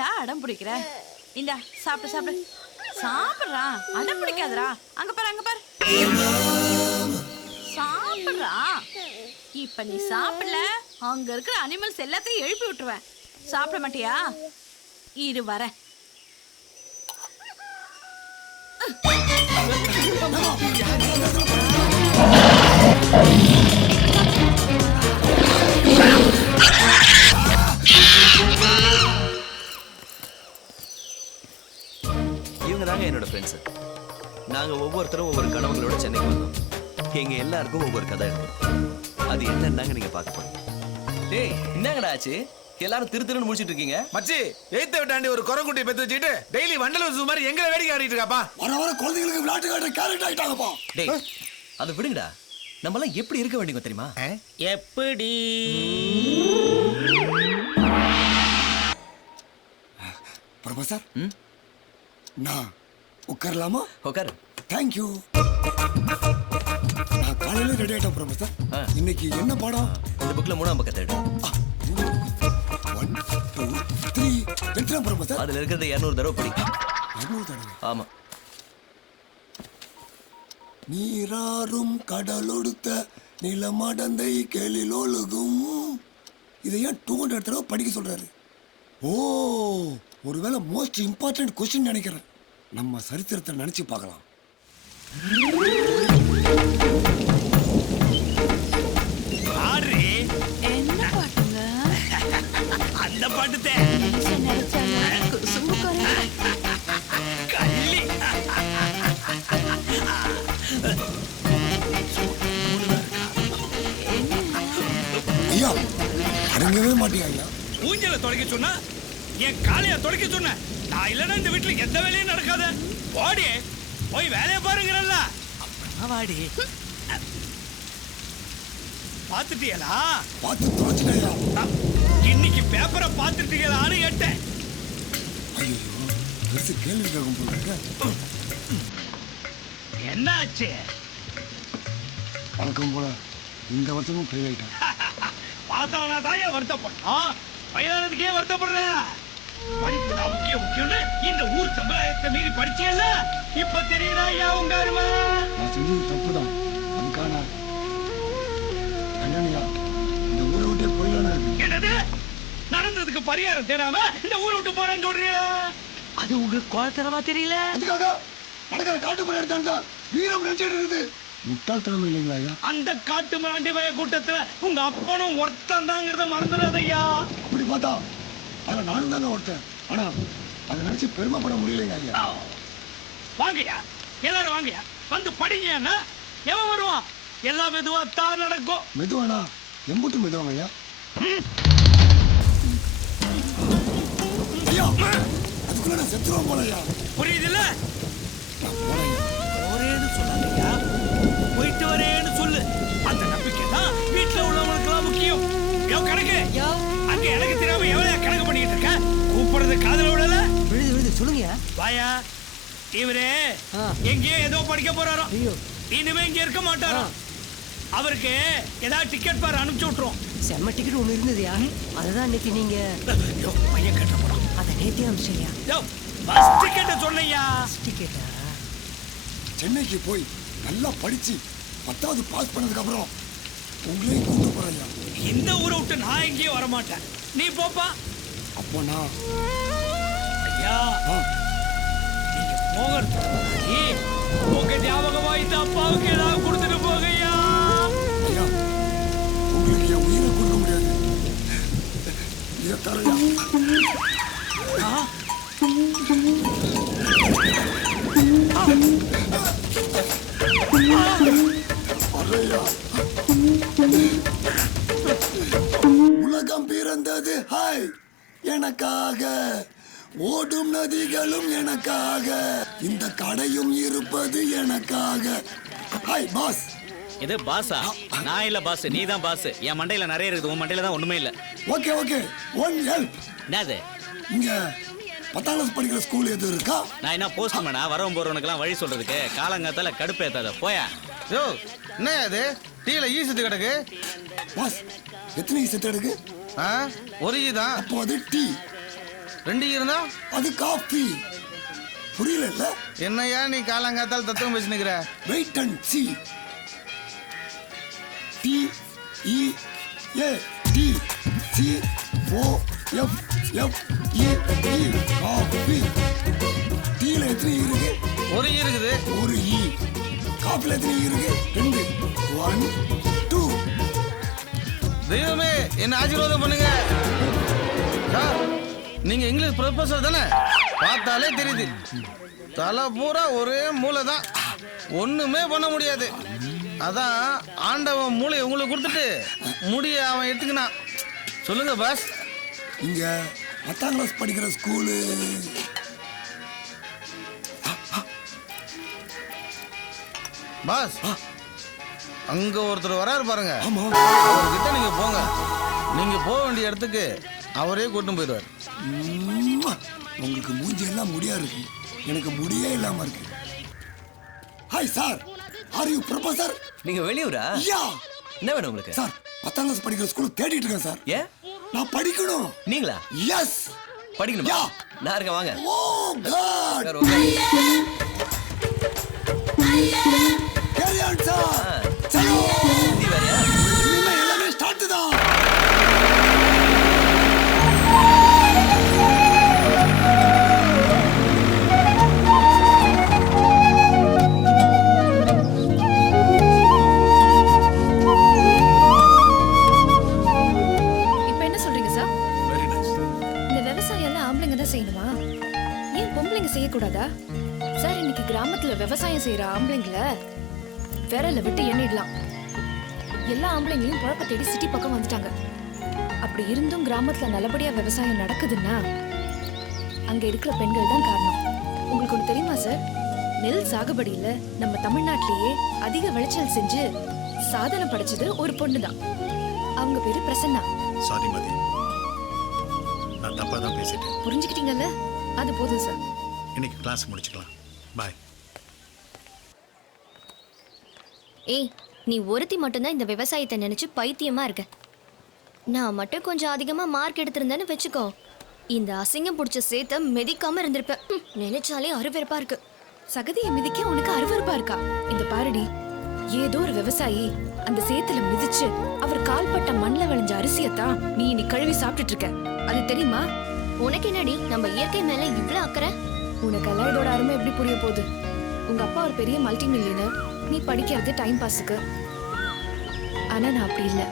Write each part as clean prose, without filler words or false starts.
ஏன்டா அடம் பிடிக்கிற? இந்தா சாப்பிடு சாப்பிடு. சாப்பிடுறா, அடம் பிடிக்காதடா. அங்க பாரு அங்க பாரு. சாப்பிடுறா. இப்ப நீ சாப்பிடல, அங்க இருக்கிற அனிமல்ஸ் எல்லாத்தையும் எழுப்பி விட்டுருவேன். சாப்பிட மாட்டியா? இரு வரேன். இவங்க தாங்க என்னோட ஃப்ரெண்ட்ஸ். நாங்க ஒவ்வொருத்தரும் ஒவ்வொரு கனவுகளோட சென்னைக்கு வந்தோம். எங்க எல்லாருக்கும் ஒவ்வொரு கதை இருக்கு. அது என்னன்னு நீங்க பார்க்க போறீங்க. டேய் என்னங்கடா ஆச்சு? எல்லாரும் திருன்னு முடிச்சிட்டு இருக்கீங்க. மச்சி எய்த்த விட்டாண்டி ஒரு குரங்குட்டியை பெத்து வச்சுக்கிட்டு டெய்லி வண்டலூர் ஜூ மாதிரி எங்களை வேடிக்கை ஆடிட்டு இருக்காப்பா. வர குழந்தைகளுக்கு விளையாட்டு காட்டுற கேரட் ஆயிட்டாங்கப்பா. டேய் அதை விடுங்கடா. நம்ம எல்லாம் எப்படி இருக்க வேண்டியது தெரியுமா? எப்படி ப்ரொஃபசர் நான் உட்காரலாமா? உட்காரு. தேங்க்யூ. நான் காலையில ரெடி ஆயிட்டேன் ப்ரொஃபசர். இன்னைக்கு என்ன பாடம்? இந்த புக்ல 3ஆம் பக்கத்தை எடு. 1 2 3 எத்தனை ப்ரொஃபசர்? அதுல இருக்கிறத 200 தடவை படி. 200 தடவை? ஆமா. நீராறும் கடலொடுத்த நிலமடந்தை கேளிலொழுகும். இதை ஏன் 200 தடவை படிக்க சொல்றாரு? ஓ, ஒருவேளை மோஸ்ட் இம்பார்ட்டன்ட் கொஸ்டின் நினைக்கிறேன். நம்ம சரித்திரத்தை நினைச்சு பார்க்கலாம். என்ன பாட்டுங்க? அந்த பாட்டுதே கள்ளி. ஐயா அடங்கவே மாட்டியா ஐயா? ஊஞ்சல தொடக்க சொன்னா என் காலைய தொடக்க சொன்ன. நான் இல்லைன்னா இந்த வீட்டுல எந்த வேலையும் நடக்காத. ஓடி போய் வேலையை பாருங்கிறல்ல. வாடி பாத்துட்டீங்களா? பார்த்து தொலைச்சிட்டா. இன்னைக்கு பேப்பரை பாத்துட்டீங்களான்னு கேட்டேன். ஐயோ பெருசு கேள்வி கேட்கும் போல. என்ன ஆச்சு? வழக்கம் போல இந்த வருஷமும் ஃபெயில் ஆயிட்டான். பார்த்தவனா தான் ஏன் வருத்தப்பட்டான்? வயதானதுக்கே வருத்தப்படுறேன். படிப்பு தான் முக்கியம்னு இந்த ஊர் சம்பிரதாயத்தை மீறி படிச்சீங்கல்ல. இப்ப தெரியுதா ஐயா உங்க அருமை? நான் செஞ்சது தப்பு தான். அதுக்கான தண்டனையா இந்த ஊரை விட்டே போயிடலான்னு இருக்கு. என்னது நடந்ததுக்கு பரிகாரம் தேடாம இந்த ஊரை விட்டு போறேன்னு சொல்றீங்க? அது உங்களுக்கு கோலத்தனமா தெரியல? அதுக்காக நடக்கிற காட்டு மணி எடுத்தாங்க வீரம் நினைச்சிட்டு இருக்குது. முட்டாள்தனமே இல்லைங்களா ஐயா? அந்த காட்டு மிராண்டி வய கூட்டத்துல உங்க அப்பனும் ஒருத்தன் தாங்கிறத மறந்துடாதய்யா. அப்படி பார்த்தா அதில் நானும் தாங்க ஒருத்தன். ஆனா அதை நினைச்சு பெருமைப்பட முடியலைங்க ஐயா. வாங்கய்யா, எல்லாரும் வாங்கய்யா, வந்து படிங்கன்னா எவன் வருவான்? எல்லாம் மெதுவா தான் நடக்கும். மெதுவானா எம்புட்டு மெதுவாங்க ஐயா? ஐயா அதுக்குள்ள நான் செத்துருவோம் போல ஐயா. புரியுதுல்ல? நான் போறேன். போறேன்னு சொல்லாதய்யா, போயிட்டு வரேன்னு சொல்லு. அந்த நம்பிக்கை தான் வீட்டுல உள்ளவங்களுக்குலாம் முக்கியம். கணக்கு அங்க எனக்கு தெரியாம எவ்வளவு கணக்கு பண்ணிட்டு இருக்க? கூப்பிடுறது காதல விடல. விழுது சொல்லுங்க. வாயா, இவரே எங்கேயோ ஏதோ படிக்க போறாரோ. இனிமே இங்க இருக்க மாட்டாரோ. அவருக்கு ஏதாவது டிக்கெட் பாரு அனுப்பிச்சு விட்டுரும். செம்ம டிக்கெட் ஒண்ணு இருந்ததுயா, அதுதான் இன்னைக்கு நீங்க பையன் கட்ட போறோம். அதை நேத்தே அனுப்பிச்சியா? பஸ் டிக்கெட்ட சொல்லையா? டிக்கெட்டா? சென்னைக்கு போய் நல்லா படிச்சு 10வது பாஸ் பண்ணதுக்கு அப்புறம் உங்களையும் கூட்டு போறையா. இந்த ஊரை விட்டு நான் எங்கேயும் வர மாட்டேன். நீ போப்பா. அப்போ நான் ஐயா நீங்க போகிறது உங்க ஞாபகமா இந்த அப்பாவுக்கு ஏதாவது கொடுத்துட்டு போகையா. ஐயா உங்களுக்கு என் உயிரை கொடுக்க முடியாது. இதை தரையா. உலகம் பிறந்தது ஹாய் எனக்காக, ஓடும் நதிகளும் எனக்காக, இந்த கடையும் இருப்பது எனக்காக. Hi boss. இது பாஸா? நான் இல்ல பாஸ், நீ தான் பாஸ். என் மண்டையில நிறைய இருக்குது, உன் மண்டையில தான் ஒண்ணுமே இல்ல. Okay okay one help. என்னது? இங்க 10ஆம் கிளாஸ் படிக்கிற ஸ்கூல் எது இருக்கா? நான் என்ன போஸ்ட் மேனா வரவும் போறவனுக்கெல்லாம் வழி சொல்றதுக்கு? காலங்காத்தால கடுப்பு ஏத்தாத போயா. யோ என்ன அது டீல ஈ செத்து கிடக்கு? பாஸ் எத்தனை செத்து கிடக்கு? ஒரு ஈ தான். அப்போ அது டீ. 2 டீ இருந்தா அது காஃபி. புரியல? என்னையா நீ காலங்காத்தால் தத்துவம் பேசி நிக்கிற? Wait and see. T E A T C O F F E E coffee. டீல எத்தனை இருக்கு? ஒரு ஈ இருக்குது. ஒரு இ. காஃபில எத்தனை இருக்கு? 2. 1 2. தெய்வமே என்ன ஆசீர்வாதம் பண்ணுங்க. சார் நீங்க இங்கிலீஷ் ப்ரொஃபஸர் தானே? பார்த்தாலே தெரியுது. தலை பூரா ஒரே மூளை தான், ஒண்ணுமே பண்ண முடியாது. அதான் ஆண்டவன் மூளையை உங்களுக்கு கொடுத்துட்டு முடிய அவன் எடுத்துக்கினான். சொல்லுங்க பாஸ். இங்க 10ஆம் கிளாஸ் படிக்கிற ஸ்கூலு பாஸ், அங்க ஒருத்தர் வராரு பாருங்க. ஆமா. அவர்கிட்ட நீங்க போங்க. நீங்க போக வேண்டிய இடத்துக்கு அவரே கூட்டிட்டு போயிடுவார். உங்களுக்கு மூஞ்சி எல்லாம் முடியா இருக்கு, எனக்கு முடியே இல்லாம இருக்கு. Hi sir, are you professor? நீங்க வெளியூரா? யா. என்ன வேணும் உங்களுக்கு? சார் 10ஆம் கிளாஸ் படிக்கிற ஸ்கூல் தேடிட்டு இருக்கேன் சார். ஏன்? நான் படிக்கணும். நீங்களா? எஸ். படிக்கணுமா? யா. நான் இருக்கேன், வாங்க. Oh God. உட்காரு, உட்காரு. Carry on sir. சலோ. ஹிந்தி வேறயா? இனிமே எல்லாமே ஸ்டார்ட் தான். இப்ப என்ன சொல்றீங்க சார்? இந்த விவசாயம் எல்லாம் ஆம்பளைங்க தான் செய்யணுமா? ஏன் பொம்பளைங்க செய்யக்கூடாதா? சார் இன்னைக்கு கிராமத்துல விவசாயம் செய்யற ஆம்பளைங்கள விரல விட்டு எண்ணிடலாம். எல்லா ஆம்பளைங்களையும் குழப்ப தேடி சிட்டி பக்கம் வந்துட்டாங்க. அப்படி இருந்தும் கிராமத்துல நல்லபடியா விவசாயம் நடக்குதுன்னா அங்க இருக்கிற பெண்கள் தான் காரணம். உங்களுக்கு ஒண்ணு தெரியுமா சார்? நெல் சாகுபடியில நம்ம தமிழ்நாட்டிலேயே அதிக விளைச்சல் செஞ்சு சாதனை படைச்சது ஒரு பொண்ணு தான். அவங்க பேரு பிரசன்னா. சாரி மதி, நான் தப்பா தான் பேசிட்டேன். புரிஞ்சுக்கிட்டீங்கல்ல? அது போதும் சார். இன்னைக்கு கிளாஸ் முடிச்சுக்கலாம். பாய். ஏய், நீ ஒருத்தி மட்டும்தான் இந்த விவசாயத்தை நினைச்சு பைத்தியமா இருக்க. நான் மட்டும் கொஞ்சம் அதிகமா மார்க் எடுத்திருந்தேன்னு வச்சுக்கோ, இந்த அசிங்கம் பிடிச்ச சேத்த மிதிக்காம இருந்திருப்பேன். நினைச்சாலே அருவருப்பா இருக்கு. சகதியை மிதிக்க உனக்கு அருவருப்பா இருக்கா? இந்த பாருடி, ஏதோ ஒரு விவசாயி அந்த சேத்துல மிதிச்சு அவர் கால்பட்ட மண்ல விளைஞ்ச அரிசியத்தான் நீ இன்னைக்கு கழுவி சாப்பிட்டுட்டு இருக்க. அது தெரியுமா? உனக்கு என்னடி நம்ம இயற்கை மேல இவ்வளவு அக்கறை? உனக்கெல்லாம் இதோட அருமை எப்படி புரிய போகுது? உங்க அப்பா ஒரு பெரிய மல்டி மில்லியனர், நீ படிக்கிறது டைம் பாஸுக்கு. ஆனா நான் அப்படி இல்லை.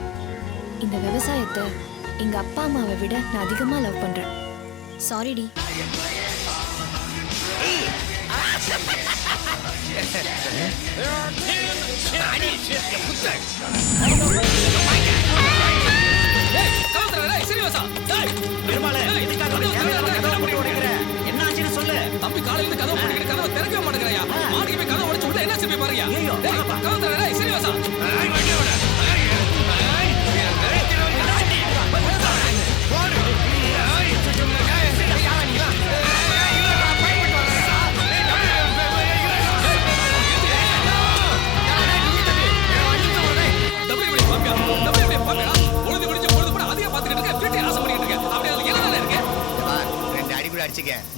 இந்த விவசாயத்தை எங்க அப்பா அம்மாவை விட நான் அதிகமா லவ் பண்றேன். சாரிடி. என்னாச்சுன்னு சொல்லு. தம்பி காலையில கதவு போட்டுக்கிட்டு கதவை திறக்கவே மாட்டேங்கிறாயா? மாடிக்கு போய் கதவை உடைச்சு விட்டு என்ன செய்ய பாருங்க. கதவு திறடா சீனிவாசா.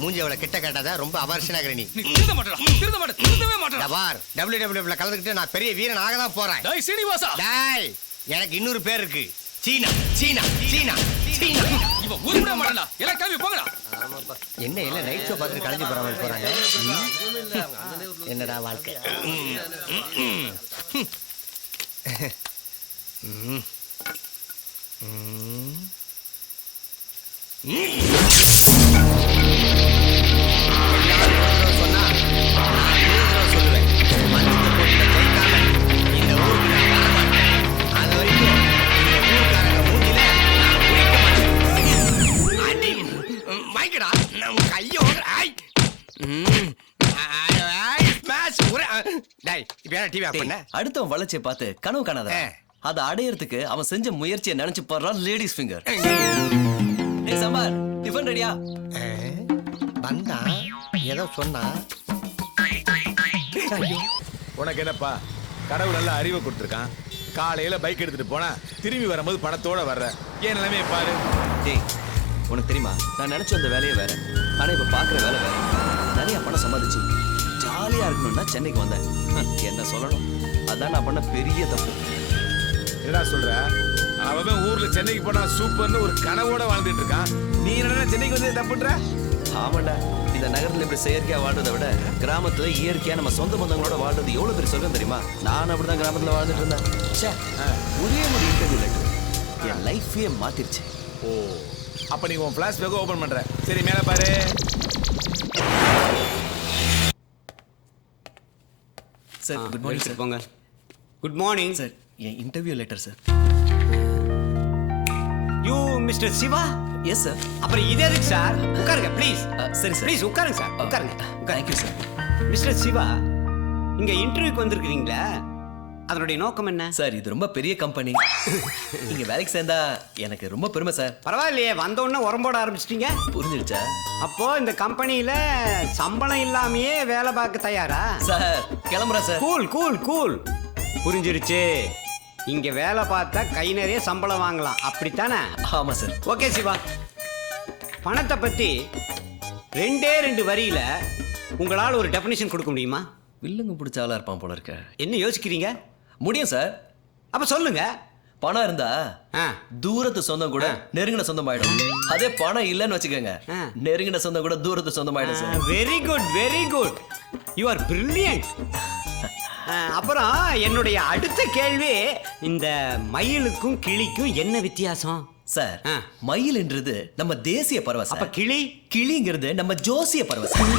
மூஞ்சி அவளை கிட்ட காட்டாத, ரொம்ப அமர்ஷனாகிற நீ. WWF கலந்துக்கிட்டு நான் பெரிய வீரன் ஆக தான் போறேன். எனக்கு இன்னொரு பேர் இருக்கு, சீனா. சீனா சீனா சீனா. இவன் ஊருடா மாட்டடா, எல்லாம் கிளம்பி போங்கடா. என்ன எல்லாம் நைட் ஷோ பார்த்துட்டு கலந்து போறாங்க போறாங்க. என்னடா வாழ்க்கை. அடுத்தவன் வளர்ச்சியை பார்த்து கனவு காணாத. அதை அடையறதுக்கு அவன் செஞ்ச முயற்சியை நினைச்சு பாடுறான் லேடிஸ் ஃபிங்கர். சம்பார், டிஃபன் ரெடியா? வந்தா ஏதோ சொன்னா. உனக்கு என்னப்பா, கடவுள் நல்ல அறிவை கொடுத்துருக்கான். காலையில பைக் எடுத்துட்டு போனா திரும்பி வரும்போது பணத்தோட வர்ற. ஏன் நிலைமையை பாரு. டேய், உனக்கு தெரியுமா, நான் நினைச்ச அந்த வேலையே வேற. ஆனா இப்ப பாக்குற வேலை வேற. நிறைய பணம் சம்பாதிச்சு ஜாலியா இருக்கணும்னா சென்னைக்கு வந்தேன். என்ன சொல்லணும், அதான் நான் பண்ண பெரிய தப்பு. என்னடா சொல்ற? அவன் ஊர்ல சென்னைக்கு போனா சூப்பர்னு ஒரு கனவோட வாழ்ந்துட்டு இருக்கான். நீ என்னடா சென்னைக்கு வந்து தப்புன்ற? ஆமாண்டா, இந்த நகரத்துல இப்படி செயற்கையா வாழ்றதை விட கிராமத்துல இயற்கையா நம்ம சொந்த பந்தங்களோட வாழ்றது எவ்வளவு பெரிய சொர்க்கம் தெரியுமா? நான் அப்படிதான் கிராமத்துல வாழ்ந்துட்டு இருந்தேன். ஒரே ஒரு இன்டர்வியூ லெட்டர் என் லைஃபே மாத்திருச்சு. ஓ, அப்ப நீ உன் ஃபிளாஷ் பேக் ஓபன் பண்ற. சரி, மேல பாரு. Sir good morning sir. போங்க. Good morning sir. என் interview letter sir. You mister Shiva? Yes sir. அப்புறம் இது எதுக்கு சார்? உட்காருங்க ப்ளீஸ். சரி சார். ப்ளீஸ் உட்காருங்க சார், உட்காருங்க. Thank you sir. மிஸ்டர் சிவா, இங்க இன்டர்வியூக்கு வந்திருக்கீங்களா? அதனுடைய நோக்கம் என்ன சார்? இது ரொம்ப பெரிய கம்பெனி. இங்க வேலைக்கு சேர்ந்தா எனக்கு ரொம்ப பெருமை சார். பரவாயில்லையே, வந்த உடனே உரம்போட ஆரம்பிச்சிட்டீங்க. புரிஞ்சிருச்சா? அப்போ இந்த கம்பெனியில சம்பளம் இல்லாமயே வேலை பார்க்க தயாரா? சார் கிளம்புறேன் சார். கூல் கூல் கூல், புரிஞ்சிருச்சு. இங்க வேலை பார்த்தா கை நிறைய சம்பளம் வாங்கலாம், அப்படித்தானே? ஆமா சார். ஓகே சிவா, பணத்தை பத்தி 2 வரியில உங்களால் ஒரு டெஃபினிஷன் கொடுக்க முடியுமா? வில்லுங்க பிடிச்ச ஆளா இருப்பான் போல இருக்க. என்ன யோசிக்கிறீங்க? முடியும் சார். அப்ப சொல்லுங்க. பணம் இருந்தா தூரத்து சொந்தம் கூட நெருங்கின சொந்தம் ஆயிடும். அதே பணம் இல்லைன்னு வச்சுக்கோங்க, நெருங்கின சொந்தம் கூட தூரத்து சொந்தம் ஆயிடும் sir. Very good, very good, you are brilliant. அப்புறம் என்னுடைய அடுத்த கேள்வி, இந்த மயிலுக்கும் கிளிக்கும் என்ன வித்தியாசம்? சார், மயில்ன்றது நம்ம தேசிய பறவை சார். அப்ப கிளிங்கிறது நம்ம ஜோசிய பறவை சார்.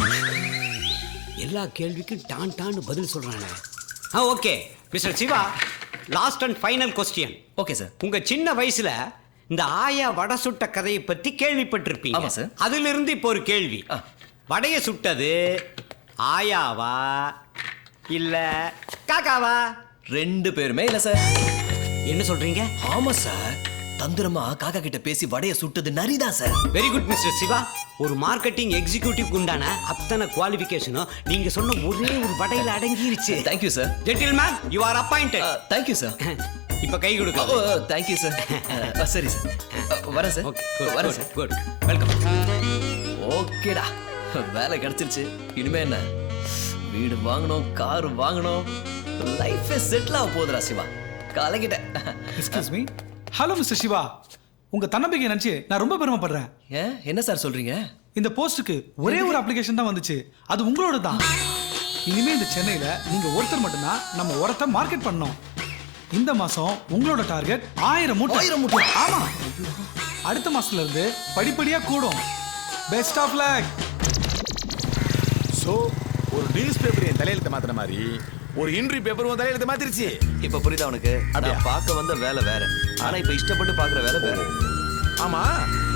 எல்லா கேள்விக்கும் டான் டான்னு பதில் சொல்றாங்க. Okay mister Shiva, last and final question. Okay sir. உங்க சின்ன வயசுல இந்த ஆயா வடை சுட்ட கதையை பத்தி கேள்விப்பட்டிருப்பீங்க. ஆமா சார். அதுல இருந்து இப்போ ஒரு கேள்வி, வடைய சுட்டது ஆயாவா இல்ல காக்காவா? 2 பேருமே இல்ல சார். என்ன சொல்றீங்க? ஆமா சார், தந்திரமா காக்கா கிட்ட பேசி வடைய சுட்டது நரிதான் sir. Very good mister Shiva, ஒரு மார்க்கெட்டிங் எக்ஸிகியூட்டிவ் உண்டான அத்தனை குவாலிஃபிகேஷனும் நீங்க சொன்ன ஒரே ஒரு வடையில அடங்கிருச்சு. Thank you sir. Gentleman, you are appointed. Thank you sir. இப்ப கை கொடுங்க. Thank you sir. சரி சார், வரேன் சார். வரேன் சார். Good, welcome. ஓகேடா, வேலை கிடைச்சிருச்சு. இனிமே என்ன, வீடு வாங்கணும், கார் வாங்கணும், லைஃபே செட்டில் ஆக போகுதுடா சிவா. கலக்கிட்டேன். Excuse me. Hello mister Shiva, உங்க தன்னம்பிக்கை நினைச்சு நான் ரொம்ப பெருமைப்படுறேன். ஏன், என்ன சார் சொல்றீங்க? இந்த போஸ்டுக்கு ஒரே ஒரு அப்ளிகேஷன் தான் வந்துச்சு, அது உங்களோட தான். இனிமே இந்த சென்னையில நீங்க ஒருத்தர் மட்டும்தான் நம்ம உரத்தை மார்க்கெட் பண்ணோம். இந்த மாசம் உங்களோட டார்கெட் 1000 மூட்டை. 1000 மூட்டை? ஆமா, அடுத்த மாசத்துல இருந்து படிப்படியா கூடும். Best of luck. சோ ஒரு நியூஸ் பேப்பர் என் தலையெழுத்த மாத்தின மாதிரி ஒரு இன்டர்வியூ பேப்பர் உன் தலையெழுத்த மாத்திருச்சு. இப்ப புரியுதா உனக்கு? அப்படியே பார்க்க வந்த வேலை வேற, ஆனா இப்ப இஷ்டப்பட்டு பாக்குற வேலை வேற. ஆமா,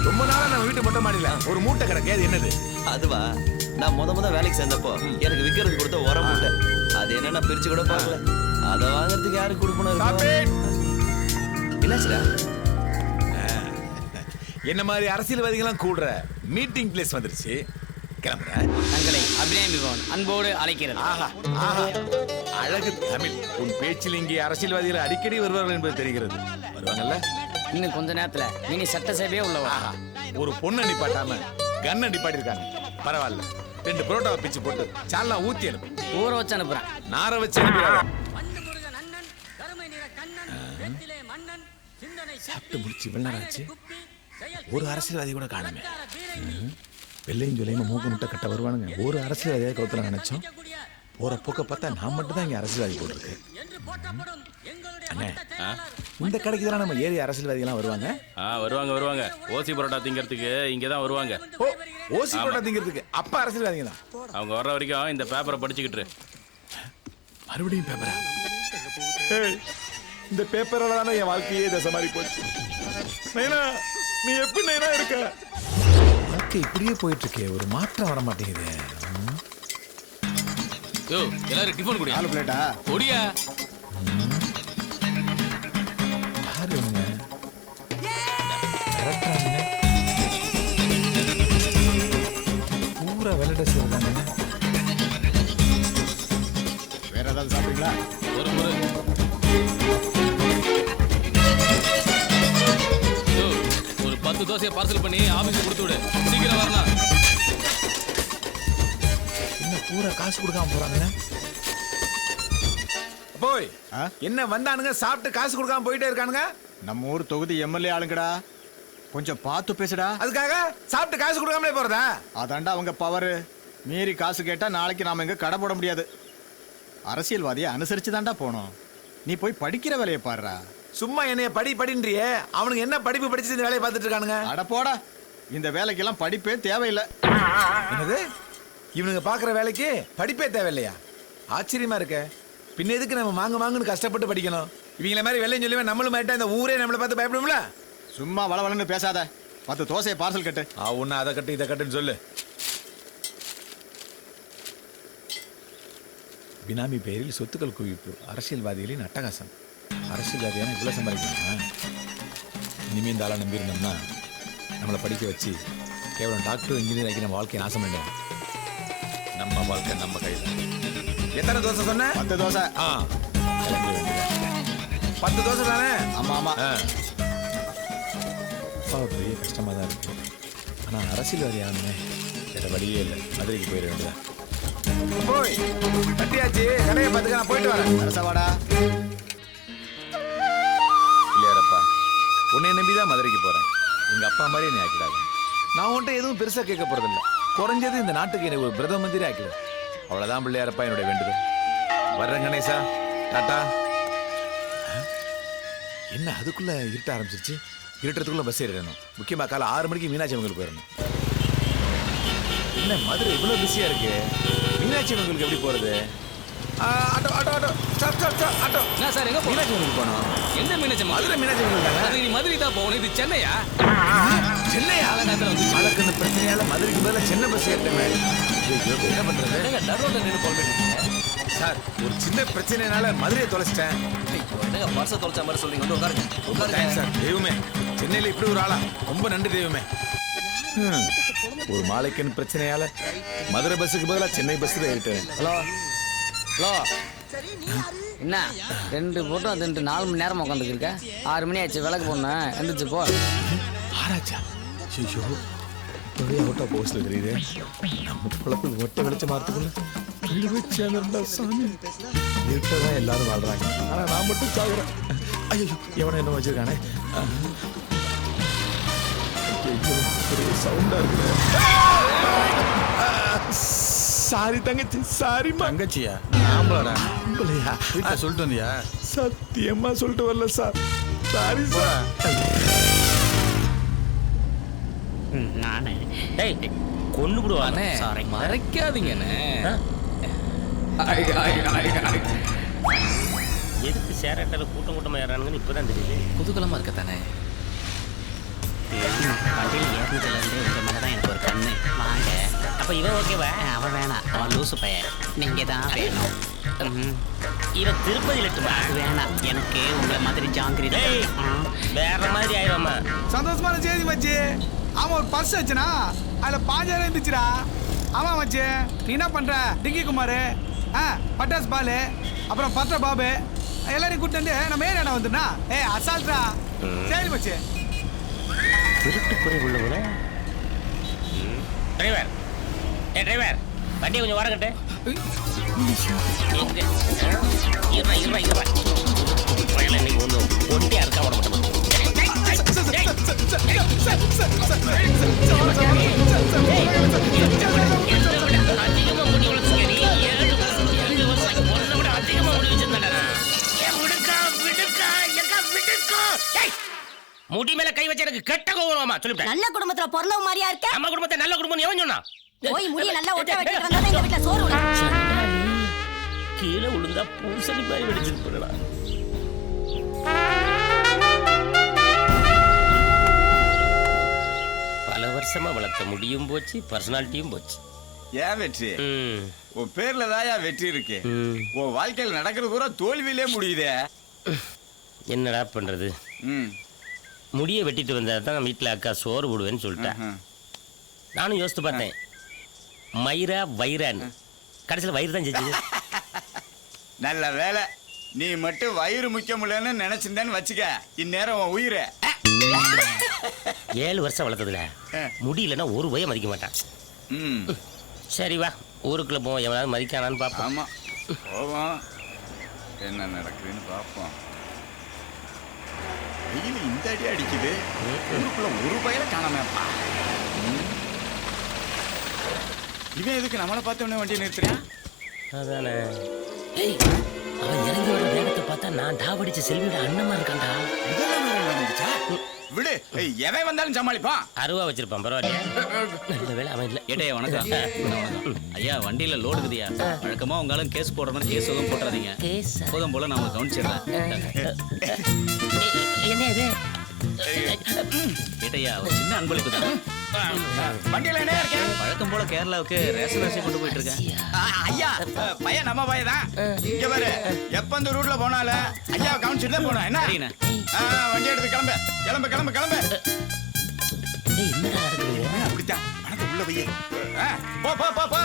ரொம்ப நாளா நம்ம வீட்டு மொட்டை மாடியில ஒரு மூட்டை கிடக்கு, அது என்னது? அதுவா, நான் முத வேலைக்கு சேர்ந்தப்போ எனக்கு விற்கிறது கொடுத்த உரம் மூட்டை. அது என்ன பிரிச்சு கூட பார்க்கல. அதை வாங்குறதுக்கு யாருக்கு கொடுக்கணும்? என்னாச்சுடா? என்ன மாதிரி அரசியல்வாதிகள்லாம் கூடுற மீட்டிங் பிளேஸ் வந்துருச்சு. கிளம்புறேன். தங்களை அபிநயம் பவன் அன்போடு அழைக்கிறது. ஆஹா ஆஹா, அழகு தமிழ். உன் பேச்சில் இங்கே அரசியல்வாதிகள் அடிக்கடி வருவார்கள் என்பது தெரிகிறது. வருவாங்கல்ல? இன்னும் கொஞ்ச நேரத்துல மினி சட்டசபையே உள்ளவா. ஒரு பொண்ணு நிப்பாட்டாம கண்ணை நிப்பாட்டிருக்காங்க. பரவாயில்ல, 2 புரோட்டாவை பிச்சு போட்டு சால்லாம் ஊத்தி அனுப்பு. ஊற வச்சு அனுப்புறேன். நார வச்சு அனுப்பிடாத. சாப்பிட்டு முடிச்சு இவ்வளவு நேரம் ஆச்சு, ஒரு அரசியல்வாதி கூட காணுமே. வெள்ளையும் சொல்லையுமா மூக்கு முட்டை கட்ட வருவானுங்க. ஒரு அரசியல்வாதியாக கவுத்துல நினைச்சோம். போற போக்க பார்த்தா நான் மட்டும் தான் இங்க அரசியல்வாதி போட்டிருக்கு. அண்ணே, இந்த கடைக்கு தான் நம்ம ஏரியா அரசியல்வாதிகள்லாம் வருவாங்க. வருவாங்க. ஓசி பரோட்டா திங்கிறதுக்கு இங்கே தான் வருவாங்க. ஓசி பரோட்டா திங்கிறதுக்கு அப்ப அரசியல்வாதிங்க தான். அவங்க வர்ற வரைக்கும் இந்த பேப்பரை படிச்சுக்கிட்டு. மறுபடியும் பேப்பரா? இந்த பேப்பரால தானே என் வாழ்க்கையே தசை மாதிரி போச்சு. நைனா, நீ எப்படி நைனா இருக்க? வாழ்க்கை இப்படியே போயிட்டு இருக்கே, ஒரு மாற்றம் வர மாட்டேங்குது. யோ, எல்லாரும் டிஃபன் குடி. 4 பிளேட்டா? குடியா. யாரு இவங்க? பூரா வெள்ளை ட்ரெஸ் இருக்காங்க. வேற ஏதாவது சாப்பிடுறீங்களா? ஒரு 10 தோசையை பார்சல் பண்ணி ஆபீஸ்க்கு கொடுத்து விடு. சீக்கிரம் வரணும். என்ன பூரா காசு கொடுக்காம போறாங்க? போய் என்ன வந்தானுங்க சாப்பிட்டு காசு கொடுக்காம போயிட்டே இருக்கானுங்க? நம்ம ஊர் தொகுதி எம்எல்ஏ ஆளுங்கடா, கொஞ்சம் பார்த்து பேசுடா. அதுக்காக சாப்பிட்டு காசு கொடுக்காமலே போறதா? அதாண்டா அவங்க பவர். மீறி காசு கேட்டா நாளைக்கு நாம எங்க கடை போட முடியாது. அரசியல்வாதியை அனுசரிச்சு தாண்டா போனோம். நீ போய் படிக்கிற வேலையை பாடுறா. சும்மா என்னைய படின்றியே, அவனுக்கு என்ன படிப்பு படிச்சு இந்த வேலையை பார்த்துட்டு இருக்கானுங்க? அட போடா, இந்த வேலைக்கெல்லாம் படிப்பே தேவையில்லை. என்னது, இவனுங்க பாக்குற வேலைக்கு படிப்பே தேவையில்லையா? ஆச்சரியமா இருக்க. பின்ன எதுக்கு நம்ம வாங்குன்னு கஷ்டப்பட்டு படிக்கணும்? இவங்கள மாதிரி வெள்ளையும் சொல்லுவேன் நம்மளும் மாட்டா இந்த ஊரே நம்மளை பார்த்து பயப்படும்ல? சும்மா வளவலன்னு பேசாத. 10 தோசையை பார்சல் கட்டு. ஒன்னு அதை கட்டு இதை கட்டுன்னு சொல்லு. பினாமி பெயரில் சொத்துக்கள் குவிப்பு, அரசியல்வாதிகளின் அட்டகாசம். அரசியல்வாதியான இவ்வளவு சம்பாதிக்கலாம். இனிமே இந்த ஆளை நம்பியிருந்தோம்னா நம்மளை படிக்க வச்சு கேவலம் டாக்டர் இன்ஜினியர் ஆக்கி நம்ம வாழ்க்கையை நாசம் பண்ணிட்டோம். நம்ம வாழ்க்கை நம்ம கையில். எத்தனை தோசை சொன்ன? 10 தோசை. கிளம்பி வேண்டியது. 10 தோசை தானே? ஆமா ஆமா. பெரிய கஷ்டமா தான் இருக்கு. ஆனா அரசியல்வாதி ஆகணுமே, வேற வழியே இல்லை. மதுரைக்கு போயிட வேண்டியதான். போய் கட்டியாச்சு, கடையை பார்த்துக்க, நான் போயிட்டு வரேன். அரசவாடா இல்லையாரப்பா, உன்னை நம்பிதான் மதுரைக்கு போறேன். எங்க அப்பா மாதிரி என்னை ஆக்கிடாது. நான் உன்ட்ட எதுவும் பெருசா கேட்க போறதில்லை. குறைஞ்சது இந்த நாட்டுக்கு என்னை ஒரு பிரதம மந்திரி ஆக்கிடு. அவ்வளவுதான் பிள்ளையாரப்பா என்னுடைய வேண்டுதல். வர்றேன் கணேசா, டாட்டா. என்ன அதுக்குள்ள இருட்ட ஆரம்பிச்சிருச்சு? இருட்டுறதுக்குள்ள பஸ் ஏறிடணும். முக்கியமா காலை 6 மணிக்கு மீனாட்சி அம்மனுக்கு போயிடணும். என்ன மதுரை இவ்வளவு பிஸியா இருக்கு? மீனாட்சி அம்மனுக்கு எப்படி போறது? Auto auto auto stop stop stop auto. நான் சார் எங்க மீனாட்சி அம்மனுக்கு போகணும். எந்த மீனாட்சி அம்மன்? மதுரை மீனாட்சி அம்மன். அது நீ மதுரை தான் போகணும். இது சென்னையா? சென்னையா? மலக்கண்ணு பிரச்சனையால மதுரைக்கு பதிலா சென்னை பஸ் ஏறிட்டேன். என்ன பண்றது? நடுரோட நின்று போல்வேன் சார். ஒரு சின்ன பிரச்சனைனால மதுரையை தொலைச்சிட்டேன். பர்ஸை தொலைச்ச மாதிரி சொல்றீங்க. வந்து உட்காருங்க சார். தெய்வமே, சென்னையில இப்படி ஒரு ஆளா? ரொம்ப நன்றி தெய்வமே. ஒரு மாலைக்கன் பிரச்சனையால மதுரை பஸ்ஸுக்கு பதிலா சென்னை பஸ் தான் ஏறிட்டேன். ஹலோ ஹலோ, என்ன 2 போட்டோ 4 மணி நேரம் உட்காந்துருக்க? 6 மணி ஆச்சு, விளக்கு போடணும். எந்திரிச்சு போ. ஆராய்ச்சா? ஐயோ, இப்பவே அவுட் ஆஃப் போஸ்ட்ல தெரியுது. நம்ம குழப்பத்துக்கு ஒட்டை வெளிச்ச மாறத்துக்குள்ள கண்டு வச்சா சாமி. இருட்டதான் எல்லாரும் வாழ்றாங்க, ஆனா நான் மட்டும் சாகுறேன். ஐயோ, எவனை என்ன வச்சிருக்கானே? சவுண்டா இருக்கு. சாரி தங்கச்சி, சாரி. தங்கச்சியா? ஆம்பளடா. ஆம்பளையா? வீட்டில் சொல்லிட்டு வந்தியா? சத்தியமா சொல்லிட்டு வரல சார். Sorry sir. நானே கொண்டு விடுவானே. மறைக்காதீங்கண்ணே. எதுக்கு சேராட்டால கூட்டமா ஏறானுங்கன்னு இப்பதான் தெரியுது. குதூகலமா இருக்கத்தானே? வண்டியில் ஏறினதுலேருந்து உங்க மேலதான் எனக்கு ஒரு கண்ணு. வாங்க. அப்ப இவன் ஓகேவா? அவன் வேணாம், அவன் லூசு பையன். நீங்க தான் வேணும். இவன் திருப்பதி லட்டுமா? வேணாம், எனக்கு உங்களை மாதிரி ஜாங்கிரி வேற மாதிரி ஆயிடுவாமா. சந்தோஷமான செய்தி மச்சி. அவன் ஒரு பர்ஸ் வச்சுனா அதுல 5000 இருந்துச்சுடா. ஆமா மச்சி, நீ என்ன பண்ற? டிங்கி குமார், பட்டாஸ் பாலு, அப்புறம் பத்ர பாபு எல்லாரையும் கூட்டு வந்து நம்ம ஏன் இடம் வந்துனா? அசால்ட்ரா. சரி மச்சி. திருட்டு குறை உள்ளவன டிரைவர். டிரைவர், வண்டியை கொஞ்சம் வரக்கட்டு. இன்னைக்கு வந்து ஒட்டியா இருக்கா விட மாட்டேன். முடி மேல கை வச்சு எனக்கு கெட்ட கோவமா சொல்லிட்டேன். நல்ல குடும்பத்துல பிறந்தவ மாதிரியா இருக்க? நம்ம குடும்பத்தை நல்ல குடும்பம் எவன் சொன்னா? போய் முடிய நல்லா ஒட்ட வெட்டிட்டு வந்தா இந்த வீட்ல சோறு விட. கீழே விழுந்தா பூசணி மாதிரி வெடிச்சிருப்பா. பல வருஷமா வளர்த்த முடியும் போச்சு, பர்சனாலிட்டியும் போச்சு. ஏன் வெற்றி? உன் பேர்ல தான் வெற்றி இருக்கு. உன் வாழ்க்கையில் நடக்கிறது பூரா தோல்வியிலே முடியுதே. என்னடா பண்றது? முடிய வெட்டிட்டு வந்தா தான் வீட்டில் அக்கா சோறு போடுவேன்னு சொல்லிட்டேன். நானும் யோசித்து பார்த்தேன், மயிரா வைரான்னு. கடைசியில் வயிறு தான் செஞ்சது. நல்ல வேலை, நீ மட்டும் வயிறு முக்கியம் இல்லைன்னு நினைச்சிருந்தேன்னு வச்சுக்க, இந்நேரம் உன் உயிரை 7 வருஷம் வளர்த்ததுல முடியலன்னா ஒரு பயம் மதிக்க மாட்டான். சரி வா ஊருக்குள்ள போவோம், எவனாவது மதிக்கானான்னு பார்ப்போம். ஆமா போவோம், என்ன நடக்குதுன்னு பார்ப்போம். வெயில் இந்த அடி அடிக்குது, ஊருக்குள்ள ஒரு பயில காணாமப்பா. இவன் எதுக்கு நம்மளை பார்த்தவனே வண்டியை நிறுத்துறான்? அதானே. ஏய், அவன் இறங்கி வர வேகத்தை பார்த்தா நான் டாவடிச்ச செல்வியோட அண்ணமா இருக்கான்டா. விடு, எவன் வந்தாலும் சமாளிப்பான். அருவா வச்சிருப்பான், பரவாயில்லையா? நல்ல வேலை அவன் இல்லை. ஏட்டே வணக்கம். ஐயா வண்டியில லோடு இருக்குதியா, வழக்கமா உங்களும் கேஸ் போடுற மாதிரி கேஸ் எதுவும் போட்டுறாதீங்க. போதும் போல நான் உங்களுக்கு கவனிச்சிடுறேன். என்ன இது? ஏட்டையா ஒரு சின்ன அன்பளிப்பு தான். வண்டியில என்ன இருக்கேன்? வழக்கம் போல கேரளாவுக்கு ரேஷன் அரிசி கொண்டு போயிட்டு இருக்கேன். ஐயா பையன் நம்ம பையன் தான். இங்க பாரு, எப்ப இந்த ரூட்ல போனாலும் ஐயா கவனிச்சுட்டு தான் போனோம். என்ன வண்டி எடுத்து கிளம்பு கிளம்பு கிளம்பு கிளம்பு. என்னடா நடக்குது? அப்படித்தான் பணத்தை உள்ள வையே. போ போ போ போ.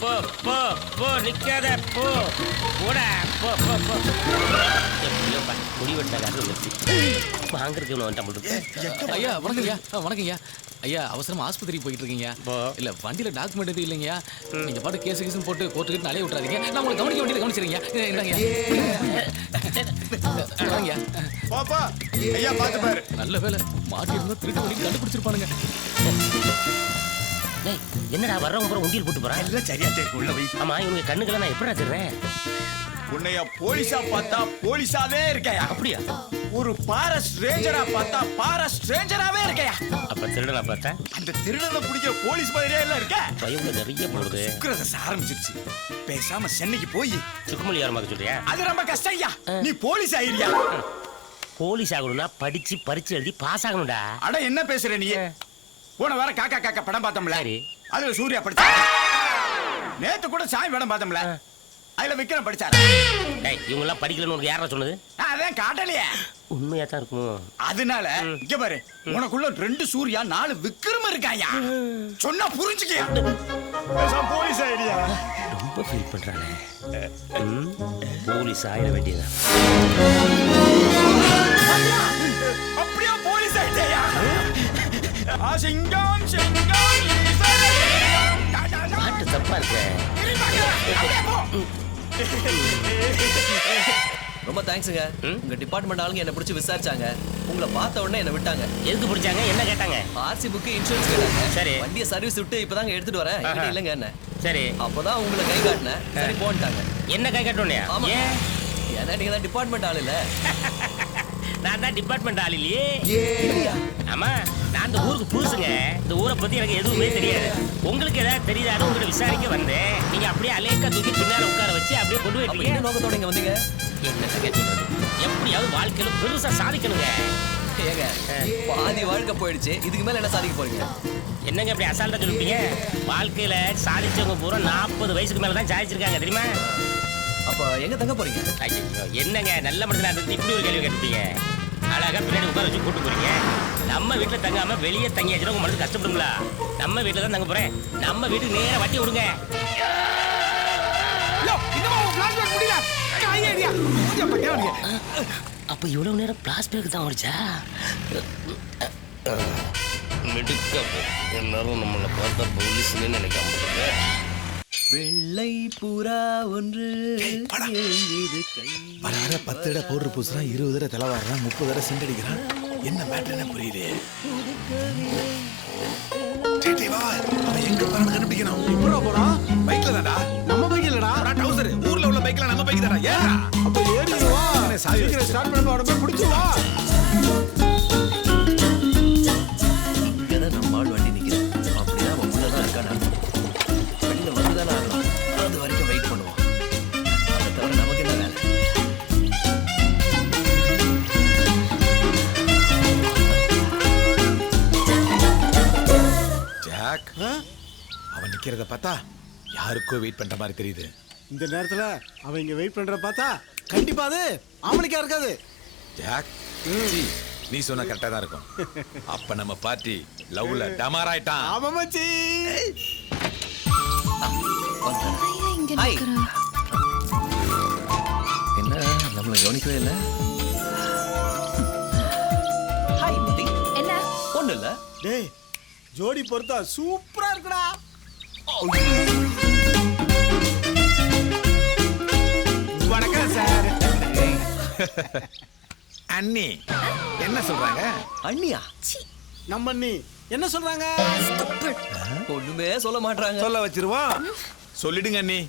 போ போ போ, நிக்காத போ, போடா போ போ போ. முடிவெட்ட காசு வாங்குறதுக்கு வந்துட்டான். ஐயா வணக்கம் ஐயா. வணக்கம் ஐயா. ஐயா அவசரமா ஆஸ்பத்திரிக்கு போயிட்டு இருக்கீங்க. இல்ல வண்டியில டாக்குமெண்ட் எதுவும் இல்லைங்கய்யா. நீங்க பாட்டு கேஸ் கீஸ் போட்டு கோர்ட்டுக்கு அலைய விட்டுறாதீங்க. நான் உங்களுக்கு கவனிக்க வேண்டியது கவனிச்சிருங்க. இந்தாங்க. போ போ. ஐயா பாத்து பாரு. நல்ல வேலை மாட்டி இருந்தா திருட்டு வண்டி கண்டுபிடிச்சிருப்பானுங்க. என்னடா வர்றவங்க பூரா உண்டியல் போட்டு போறான். எல்லாம் சரியா இருக்கு, உள்ள வை. ஆமா இவனுக்கு கண்ணுக்கெல்லாம் நான் எப்படி தர்றேன்? உன்னைய போலீஸா பார்த்தா போலீஸாவே இருக்கையா? அப்படியா? ஒரு ஃபாரஸ்ட் ரேஞ்சரா பார்த்தா ஃபாரஸ்ட் ரேஞ்சராவே இருக்கையா? அப்ப திருடனா பார்த்தா அந்த திருடனை பிடிக்கிற போலீஸ் மாதிரியே எல்லாம் இருக்க. பயவுல நிறைய போடுது. சுக்கிரதசை ஆரம்பிச்சிருச்சு. பேசாம சென்னைக்கு போய் சுக்குமலி யாரமாக சொல்றியா? அது ரொம்ப கஷ்டம் ஐயா. நீ போலீஸ் ஆயிரியா? போலீஸ் ஆகணும்னா படிச்சு பரிச்சு எழுதி பாஸ் ஆகணும்டா. அட என்ன பேசுற நீ? போன வாரம் காக்கா காக்கா படம் பார்த்தோம்ல, அதுல சூர்யா படிச்சா. நேத்து கூட சாமி படம் பார்த்தோம்ல, அதுல விக்ரம் படிச்சாரு. இவங்க எல்லாம் படிக்கலன்னு உனக்கு யாரா சொன்னது? அதான் காட்டலையே. உண்மையா தான் இருக்கும். அதனால இங்க பாரு, உனக்குள்ள 2 சூர்யா 4 விக்ரம் இருக்காயா. சொன்னா புரிஞ்சுக்கியா? போலீஸ் ஆயிரியா? ரொம்ப ஃபீல் பண்றானே. போலீஸ் ஆயிட வேண்டியதா? அப்படியே போலீஸ் ஆயிட்டேயா? சிங்கம் சிங்கம் பாட்டு தப்பா இருக்கு. ரொம்ப தேங்க்ஸுங்க. உங்க டிபார்ட்மெண்ட் ஆளுங்க என்ன பிடிச்சி விசாரிச்சாங்க. உங்களை பார்த்த உடனே என்ன விட்டாங்க. எதுக்கு பிடிச்சாங்க? என்ன கேட்டாங்க? ஆர்சி புக், இன்சூரன்ஸ் கேட்டாங்க. சரி. வண்டியை சர்வீஸ் விட்டு இப்பதாங்க எடுத்துட்டு வரேன். என்கிட்ட இல்லங்க என்ன. சரி. அப்பதான் உங்களை கை காட்டினேன். சரி போன்ட்டாங்க. என்ன கை காட்டணும்? ஏன்? ஏன்னா நீங்க தான் டிபார்ட்மெண்ட் ஆள் இல்ல. நான் தான் டிபார்ட்மெண்ட் ஆள் இல்லையே. ஆமா நான் இந்த ஊருக்கு புதுசுங்க. இந்த ஊரை பத்தி எனக்கு எதுவுமே தெரியாது. உங்களுக்கு ஏதாவது தெரியுதான்னு உங்களை விசாரிக்க வந்தேன். நீங்க அப்படியே அலேக்கா தூக்கி பின்னால உட்கார வச்சு அப்படியே கொண்டு போயிட்டீங்க. என்ன நோக்கத்தோட இங்க வந்தீங்க? என்ன சொல்றது? எப்படியாவது வாழ்க்கையில பெருசா சாதிக்கணுங்க. ஏங்க பாதி வாழ்க்கை போயிடுச்சு, இதுக்கு மேல என்ன சாதிக்க போறீங்க? என்னங்க இப்படி அசால்ட்டா சொல்லிட்டீங்க? வாழ்க்கையில சாதிச்சவங்க பூரா 40 வயசுக்கு மேல தான் சாதிச்சிருக்காங்க தெரியுமா? அப்ப எங்க தங்க போறீங்க? என்னங்க நல்ல மனிதனா இருந்து இப்படி ஒரு கேள்வி கேட்டுட்டீங்க. அழகா பின்னாடி உட்கார வச்சு கூட்டு போறீங்க. நம்ம வீட்டுல தங்காம வெளியே தங்கியாச்சுன்னா உங்க மனசு கஷ்டப்படுங்களா? நம்ம வீட்டுல தான் தங்க போறேன். நம்ம வீட்டுக்கு நேரா வட்டி விடுங்க. அப்ப இவ்வளவு நேரம் பிளாஸ்பேக் தான் ஓடிச்சா? எல்லாரும் நம்மளை பார்த்தா போலீஸ்ன்னு நினைக்காம வெள்ளை புறா ஒன்று வர 10 தடவை பவுடர் பூசுறான், 20 தடவை தலைவாடுறான், 30 தடவை சிண்டடிக்கிறான். என்ன மேட்டர் புரியல. அவன் எங்க போறான்னு கண்டுபிடிக்கணும். இப்படா போறான்? பைக்ல தான்டா. நம்ம பைக் இல்லடா. டவுசர் ஊர்ல உள்ள பைக்ல நம்ம பைக் தான்டா. ஏறா. அப்ப ஏறிடுவா. சீக்கிரம் ஸ்டார்ட் பண்ண உடனே பிடிச்சு வா. இங்கதான் நம்ம ஆள் வண்டி நிக்குது. அப்படியே அவன் உள்ளதான் இருக்கானா? வெளியில வந்துதானே ஆகணும். அது வரைக்கும் வெயிட் பண்ணுவோம். அதை தவிர நமக்கு என்ன வேலை? ஜாக், அவன் நிக்கிறத பார்த்தா யாருக்கோ வெயிட் பண்ற மாதிரி தெரியுது. இந்த நேரத்துல அவன் இங்க வெயிட் பண்ற பார்த்தா கண்டிப்பா அது ஆமணிக்கா இருக்காது. ஜாக், நீ சொன்ன கரெக்டா தான் இருக்கும். அப்ப நம்ம பார்ட்டி லவ்ல டமார் ஆயிட்டான். ஆமா மச்சி. என்ன நம்மள கவனிக்கவே இல்லை. ஒண்ணு இல்ல. டேய் ஜோடி பொறுத்தா சூப்பரா இருக்குடா. வணக்கம் சார். அண்ணி என்ன சொல்றாங்க? அண்ணியா? நம்ம அண்ணி என்ன சொல்றாங்க? ஒண்ணுமே சொல்ல மாட்டாங்க. சொல்ல வச்சிருவோம். சொல்லிடுங்க அண்ணி.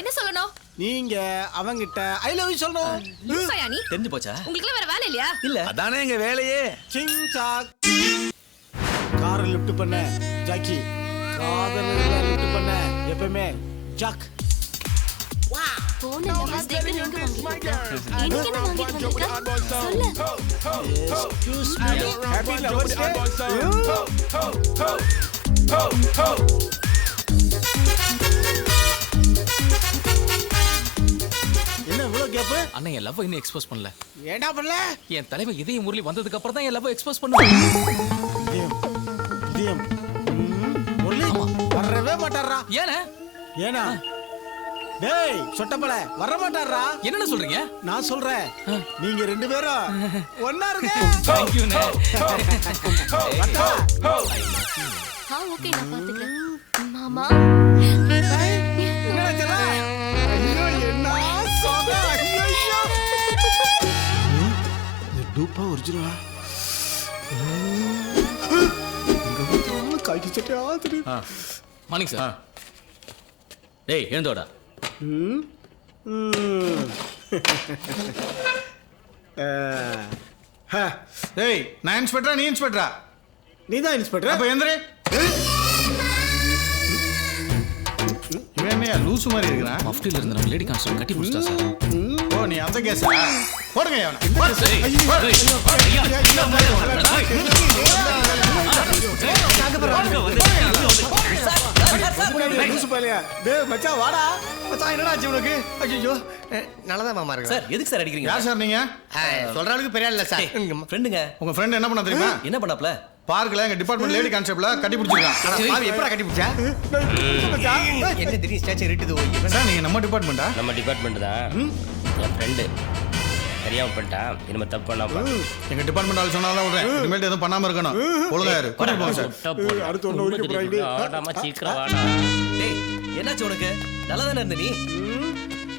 என்ன சொல்லணும்? நீங்க அவங்கிட்ட ஐ லவ் யூ சொல்லணும். லூசாயா நீ? தெரிஞ்சு போச்சா? உங்களுக்கு வேற வேலை இல்லையா? இல்ல. அதானே எங்க வேலையே. சிங் சாக். காரை லிஃப்ட் பண்ண ஜாக்கி. காதல லிஃப்ட் பண்ண எப்பவுமே ஜாக். போன வெனஸ்டேக்கு நீங்க வாங்கிட்டீங்க. இன்னைக்கு என்ன வாங்கிட்டு வந்திருக்க? சொல்லு. Excuse me. ஹேப்பி லவர்ஸ் டே. என்ன இவ்வளவு கேப்? அண்ணா என் லவ் இன்னும் எக்ஸ்போஸ் பண்ணல. ஏடா பண்ணல? என் தலைவன் இதய முரளி வந்ததுக்கு அப்புறம் தான் என் லவ் எக்ஸ்போஸ் பண்ணுவேன். இதயம். முரளி வரவே மாட்டாரா? ஏனா? டேய் சொட்டப்பல வர மாட்டாரா? என்னன்னு சொல்றீங்க? நான் சொல்றேன். நீங்க ரெண்டு பேரும் ஒண்ணா இருங்க. Thank you ண்ணே. ஓகே நான் பாத்துக்கிறேன். மாமா என்னடா செல்ல? ஐயோ என்ன சோகா. ஐயோ. இது டூப்பா ஒரிஜினலா? இங்க வந்து காய்ச்சி சட்டை ஆதுரு. Morning sir. டேய் எழுந்தோடா. டேய் நான் இன்ஸ்பெக்டரா நீ இன்ஸ்பெக்டரா? நீ தான் இன்ஸ்பெக்டர். அப்ப எந்திரி. இவன் என்னையா லூசு மாதிரி இருக்கிறான்? மஃப்டில இருந்து நம்ம லேடி கான்ஸ்டபிள் கட்டி புடிச்சா சார். ஓ நீ அந்த கேஸா? போடுங்க அவனை. லூசு பையலையா? டேய் மச்சான் வாடா. மச்சான் என்னடா ஆச்சு உனக்கு? ஐயோ நல்லதான் மாமா இருக்கு. சார் எதுக்கு சார் அடிக்கிறீங்க? யார் சார் நீங்க? சொல்ற அளவுக்கு பெரிய இல்ல சார். ஃப்ரெண்டுங்க. உங்க ஃப்ரெண்ட் என்ன பண்ணா தெரியுமா? என்ன பண்ணாப்ல? பார்க்ல எங்க டிபார்ட்மெண்ட் லேடி கான்ஸ்டபிள கட்டி பிடிச்சிருக்கான். பாவி எப்பறா கட்டி பிடிச்சா? என்ன திடீர் ஸ்டாச்சு ரிட்டுது ஓய். சார் நீங்க நம்ம டிபார்ட்மெண்டா? நம்ம டிபார்ட்மெண்ட் தான். என் ஃப்ரெண்ட் சரியாம பண்ணிட்டான். இனிமே தப்பு பண்ணாம எங்க டிபார்ட்மெண்ட் ஆள் சொன்னாதான் விடுறேன். இனிமேல் எதுவும் பண்ணாம இருக்கணும். ஒழுங்கா இரு. கூட்டிட்டு போங்க சார். அடுத்து ஒண்ணு உரிக்க போறாங்க. ஆடாமா சீக்கிரம் வாடா. டேய் என்னாச்சு உனக்கு? நல்லா தானே இருந்த நீ?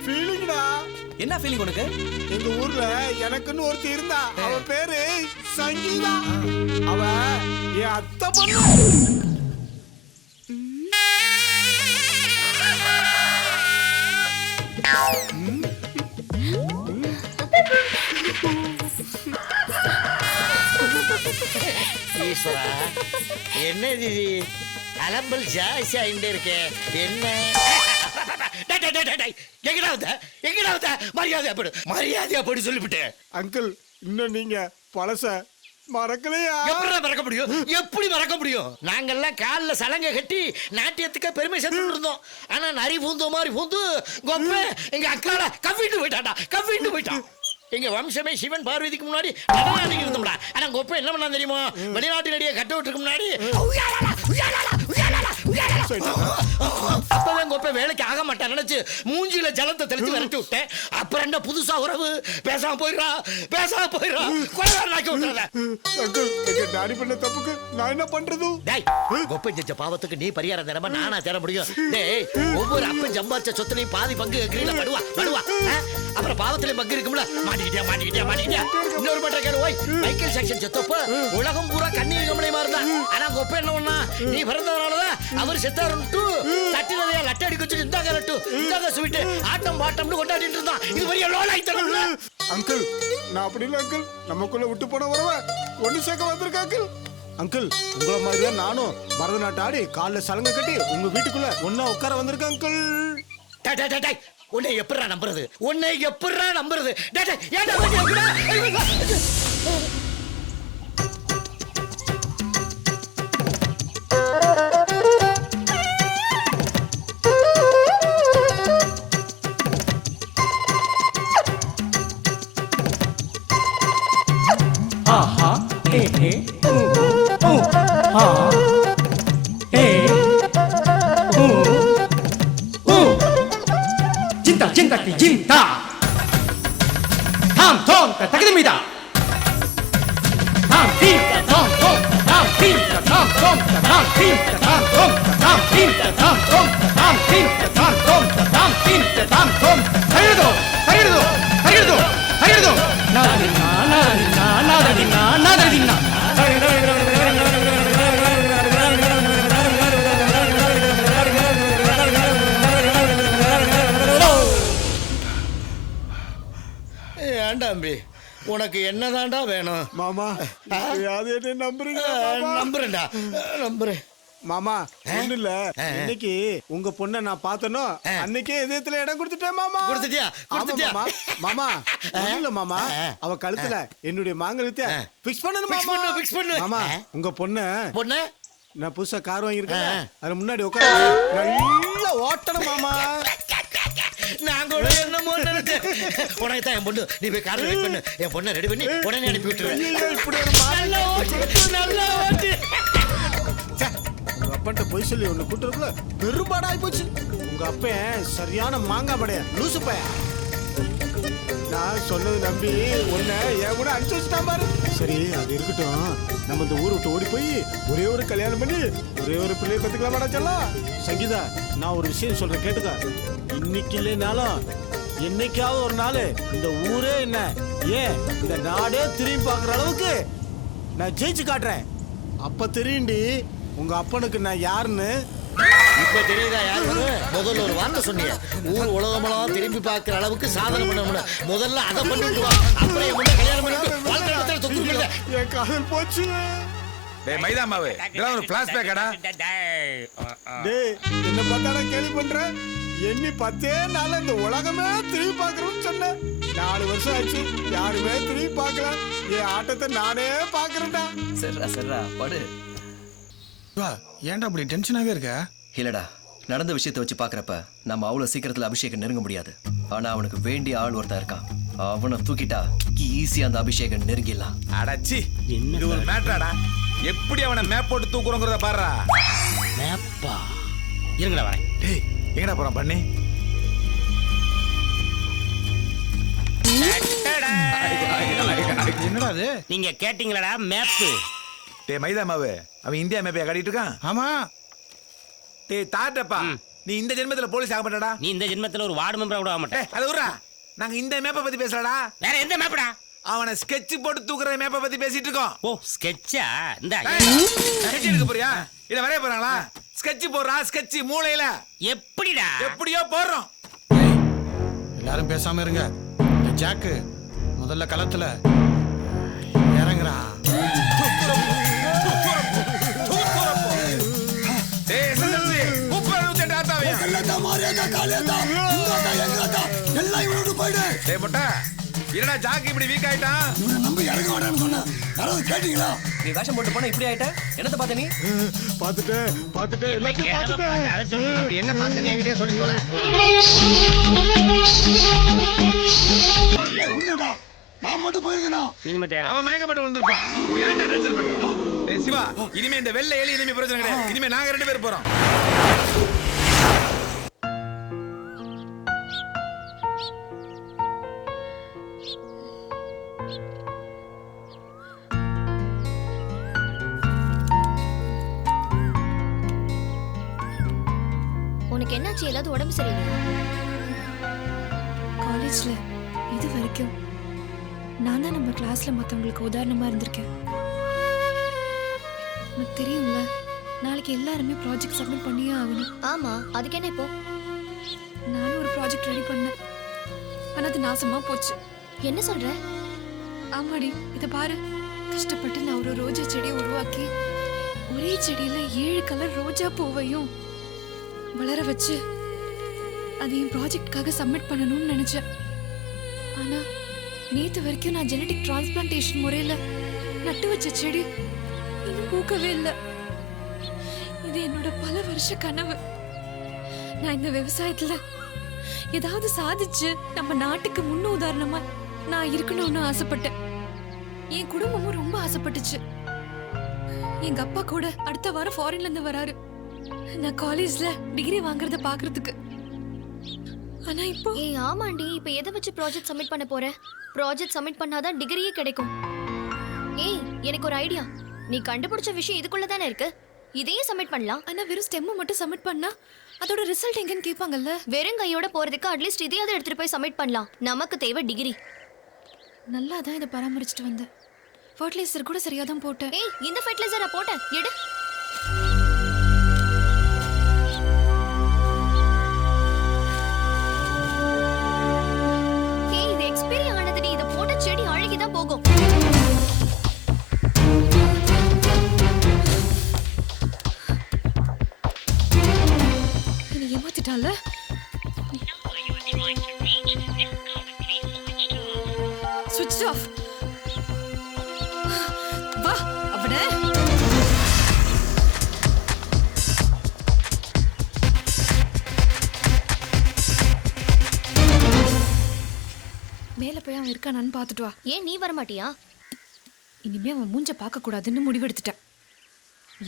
ஃபீலிங்டா. என்ன ஃபீலிங் உனக்கு? எங்க ஊர்ல எனக்குன்னு ஒருத்தி இருந்தா. அவ பேரு சங்கீதா. அவ என் அத்தை பொண்ணு. ஈஸ்வரா என்ன இது அலம்பல் ஜாஸ்தி ஆகிட்டே இருக்கே என்ன? எங்கடா மரியாதையா போட்டு சொல்லிவிட்டு. அங்கிள் இன்னும் நீங்க பழச மறக்கலையா? மறக்க முடியும்? எப்படி மறக்க முடியும்? நாங்கெல்லாம் கால்ல சலங்கை கட்டி நாட்டியத்துக்கு பெருமை சேர்த்துட்டு இருந்தோம். ஆனா நரி பூந்தோ மாதிரி பூந்து கொப்ப எங்க அக்கால கவ்விட்டு போயிட்டான். எங்க வம்சமே சிவன் பார்வதிக்கு முன்னாடி நடனாடிக்கு இருந்தோம்டா. ஆனா கொப்ப என்ன பண்ணா தெரியுமா? வெளிநாட்டு நடிகை கட்ட விட்டுருக்கு முன்னாடி அப்பதான் கொப்ப வேலைக்கு ஆக மாட்டேன் நினைச்சு மூஞ்சில ஜலத்தை தெளிச்சு விரட்டி விட்டேன். அப்புறம் என்ன புதுசா உறவு? பேசாம போயிடுறா கொலைகாரனாக்கி விட்டுறத. அங்கிள் எங்க டாடி பண்ண தப்புக்கு நான் என்ன பண்றது? டேய் கொப்பை செஞ்ச பாவத்துக்கு நீ பரிகாரம் தரமா நானா தேட முடியும்? டேய் ஒவ்வொரு அப்பன் சம்பாதிச்ச சொத்துலையும் பாதி பங்கு கிரீல படுவா. அப்புறம் பாவத்திலையும் பங்கு இருக்கும்ல. மாட்டிக்கிட்டியா இன்னொரு பட்ட கேளு. ஓய் மைக்கேல் ஜாக்சன் செத்தப்ப உலகம் பூரா கண்ணீர் கமலை மாறுதான். ஆனா கொப்பை என்ன பண்ணா? நீ பிறந்ததுனாலதான் அவர் செத்தாருன்ட்டு தட்டினதையா லட்டை அடிக்க வச்சு இந்தாங்க லட்டு இந்தாங்க ஸ்வீட் ஆட்டம் பாட்டம்னு கொண்டாடிட்டு இருந்தான். இது பெரிய லோலாய் தரல. அங்கிள் நான் அப்படி இல்லை அங்கிள். நமக்குள்ள விட்டு போன வரவ ஒண்ணு சேர்க்க வந்திருக்க அங்கிள். அங்கிள் உங்களை மாதிரியா நானும் பரதநாட்டம் ஆடி காலில் சலங்கை கட்டி உங்க வீட்டுக்குள்ள ஒன்னா உட்கார வந்திருக்கேன் அங்கிள். உன்னை எப்படிரா நம்புறது? ஆஹா ஹே ஹே ஆ ஹே 진다 다음 톰 따기입니다 다음 톰 ஏண்டாம்பி உனக்கு என்னதான்டா வேணும் மாமா அது என்ன நம்புறீங்க நம்புறேன்டா நம்புறேன் மாமா ஒண்ணு இல்ல இன்னைக்கு உங்க பொண்ணை நான் பார்த்தனோ அன்னைக்கே இதயத்துல இடம் கொடுத்துட்டேன் மாமா. கொடுத்துட்டியா? கொடுத்துட்டியா? மாமா இல்ல மாமா அவ கழுத்துல என்னுடைய மாங்கல்யத்தை ஃபிக்ஸ் பண்ணணும் மாமா. ஃபிக்ஸ் பண்ணு. மாமா உங்க பொண்ணு நான் புதுசா கார் வாங்கியிருக்கேன் அது முன்னாடி உட்காந்து நல்லா ஓட்டணும் மாமா. நான் கூட என்னமோ நினைச்சேன். உனக்கு தான் என் பொண்ணு, நீ போய் கார் ரெடி பண்ணு, என் பொண்ணை ரெடி பண்ணி உடனே அனுப்பி விட்டுருவேன். இப்படி ஒரு நல்லா ஓட்டு. உங்க அப்பன்ட்ட போய் சொல்லி ஒண்ணு கூட்டுறதுக்குள்ள பெரும்பாடாய் போச்சு. உங்க அப்பன் சரியான மாங்காய் படைய லூசு பையன். நான் சொன்னது நம்பி உன்னை என் கூட அனுப்பிச்சு வச்சுட்டான் பாரு. சரி அது இருக்கட்டும், நம்ம இந்த ஊரை விட்டு ஓடி போய் ஒரே ஒரு கல்யாணம் பண்ணி ஒரே ஒரு பிள்ளைய கத்துக்கலாமாடா சொல்லலாம். சங்கீதா நான் ஒரு விஷயம் சொல்றேன் கேட்டுக்க. இன்னைக்கு இல்லைனாலும் என்னைக்காவது ஒரு நாள் இந்த ஊரே என்ன ஏன் இந்த நாடே திரும்பி பார்க்குற அளவுக்கு நான் ஜெயிச்சு காட்டுறேன். அப்ப தெரியுண்டி உங்க அப்பனுக்கு நான் யாருன்னு. இப்ப தெரியுதா யாரு? முதல்ல ஒரு வார்த்தை சொன்னீங்க, ஊர் உலகமெல்லாம் திரும்பி பார்க்கிற அளவுக்கு சாதனை பண்ண. முதல்ல அதை பண்ணிட்டு வா, அப்புறம் என் கல்யாணம் பண்ணிட்டு வாழ்க்கை தொகுப்பு. என் காதல் போச்சு. டேய் மைதா மாவு, இதெல்லாம் ஒரு ஃபிளாஷ்பேக்கடா. டேய் என்ன பார்த்தாடா கேலி பண்ற? எண்ணி 10 நாள் இந்த உலகமே திரும்பி பார்க்கறோம்னு சொன்ன. 4 வருஷம் ஆச்சு யாருமே திரும்பி பார்க்கல. என் ஆட்டத்தை நானே பார்க்கறேன்டா. சரிடா படு. ஏன்டா அப்படி டென்ஷனாவே இருக்க? இல்லடா, நடந்த விஷயத்தை வச்சு பாக்குறப்ப நம்ம அவ்வளவு சீக்கிரத்துல அபிஷேகம் நெருங்க முடியாது. ஆனா அவனுக்கு வேண்டிய ஆள் ஒருத்தன் இருக்கான். அவனை தூக்கிட்டா ஈஸியா அந்த அபிஷேகம் நெருங்கிடலாம். அடச்சி, இது ஒரு மேட்டராடா. எப்படி அவனை மேப் போட்டு தூக்குறோங்கிறத பாருடா. மேப்பா இருங்கடா வரேன். டேய் எங்கடா போறான் பண்ணி? என்னடா அது? நீங்க கேட்டீங்களடா மேப்பு. டேய் மைதா மாவு, அவன் இந்தியா மேப்பையா காட்டிட்டு இருக்கான். ஆமா. டேய் தாட்டப்பா, நீ இந்த ஜென்மத்துல போலீஸ் ஆக மாட்டடா. நீ இந்த ஜென்மத்துல ஒரு வார்டு மெம்பரா கூட ஆக மாட்டே. அது விடுறா, நாங்க இந்த மேப்பை பத்தி பேசலடா. வேற எந்த மேப்படா? அவனை ஸ்கெட்ச் போட்டு தூக்குற மேப்பை பத்தி பேசிட்டு இருக்கோம். ஓ ஸ்கெட்சா? இந்த ஸ்கெட்ச் எடுக்க போறியா? இல்ல வரைய போறாங்களா? ஸ்கெட்ச் போடுறா, ஸ்கெட்ச் மூளையில. எப்படிடா? எப்படியோ போடுறோம். எல்லாரும் பேசாம இருங்க. இந்த ஜாக்கு முதல்ல களத்துல இறங்குறா. என்னடா ஜாக்கு இப்படி வீக் ஆயிட்டான்? நம்பி இறங்க வேண்டாம்னு சொன்னா யாராவது கேட்டீங்களா? நீ வேஷம் போட்டு போனா இப்படி ஆயிட்ட? என்னத்த பார்த்த நீ? பார்த்துட்டு எல்லாத்தையும் பார்த்துட்டேன். என்ன பார்த்தேன்னு என்கிட்டயே சொல்லி போல. நான் மட்டும் போயிருக்கேன். அவன் மயக்கப்பட்டு வந்திருப்பான். சிவா, இனிமே இந்த வெள்ளை எலி இனிமே பிரச்சனை கிடையாது. இனிமே நாங்க 2 பேர் போறோம். உனக்கு என்னாச்சு? ஏதாவது உடம்பு சரியில்லையா? காலேஜ்ல இது வரைக்கும் நான் தான் நம்ம கிளாஸ்ல மற்றவங்களுக்கு உதாரணமா இருந்திருக்கேன். உனக்கு தெரியும்ல, நாளைக்கு எல்லாருமே ப்ராஜெக்ட் சப்மிட் பண்ணியே ஆகணும். ஆமா, அதுக்கு என்ன இப்போ? நானும் ஒரு ப்ராஜெக்ட் ரெடி பண்ணேன், ஆனா அது நாசமா போச்சு. என்ன சொல்ற? ஆமாடி, இதை பாரு. கஷ்டப்பட்டு நான் ஒரு ரோஜா செடியை உருவாக்கி ஒரே செடியில 7 கலர் ரோஜா பூவையும் வளர வச்சு அதையும் ப்ராஜெக்ட்காக சப்மிட் பண்ணணும்னு நினைச்சேன். ஆனா நேத்து வரைக்கும் நான் ஜெனடிக் டிரான்ஸ்பிளான்டேஷன் முறையில நட்டு வச்ச செடி இன்னும் பூக்கவே இல்லை. இது என்னோட பல வருஷ கனவு. நான் இந்த விவசாயத்துல ஏதாவது சாதிச்சு நம்ம நாட்டுக்கு முன்ன உதாரணமா நான் இருக்கணும்னு ஆசைப்பட்டேன். என் குடும்பமும் ரொம்ப ஆசைப்பட்டுச்சு. எங்க அப்பா கூட அடுத்த வாரம் ஃபாரின்ல இருந்து வராரு நான் காலேஜ்ல டிகிரி வாங்குறத பாக்குறதுக்கு. ஆனா இப்போ ஆமாண்டி, இப்போ எதை வச்சு ப்ராஜெக்ட் சப்மிட் பண்ண போற? ப்ராஜெக்ட் சப்மிட் பண்ணாதான் டிகிரியே கிடைக்கும். ஏய், எனக்கு ஒரு ஐடியா. நீ கண்டுபிடிச்ச விஷயம் இதுக்குள்ள தானே இருக்கு. இதையும் சப்மிட் பண்ணலாம். ஆனா வெறும் ஸ்டெம் மட்டும் சப்மிட் பண்ணா அதோட ரிசல்ட் எங்கன்னு கேட்பாங்கல்ல. வெறும் கையோட போறதுக்கு அட்லீஸ்ட் இதையாவது எடுத்துட்டு போய் சப்மிட் பண்ணலாம். நமக்கு தேவை டிகிரி. நல்லா தான் இதை பராமரிச்சுட்டு வந்தேன். ஃபர்டிலைசர் கூட சரியா தான் போட்டேன். ஏய், இந்த ஃபர்டிலைசர் நான் போட்டேன். எடு. ஏய், இது எக்ஸ்பைரி ஆனதுடி. இத போட்ட செடி அழுகி தான் போகும். என்ன ஏமாத்திட்டால? ஸ்விட்ச் ஆஃப். வா அவனே. மேல போய் அவன் இருக்கானான்னு பார்த்துட்டு வா. ஏன் நீ வர மாட்டியா? இனிமே அவன் மூஞ்ச பார்க்க கூடாதுன்னு முடிவெடுத்துட்டேன்.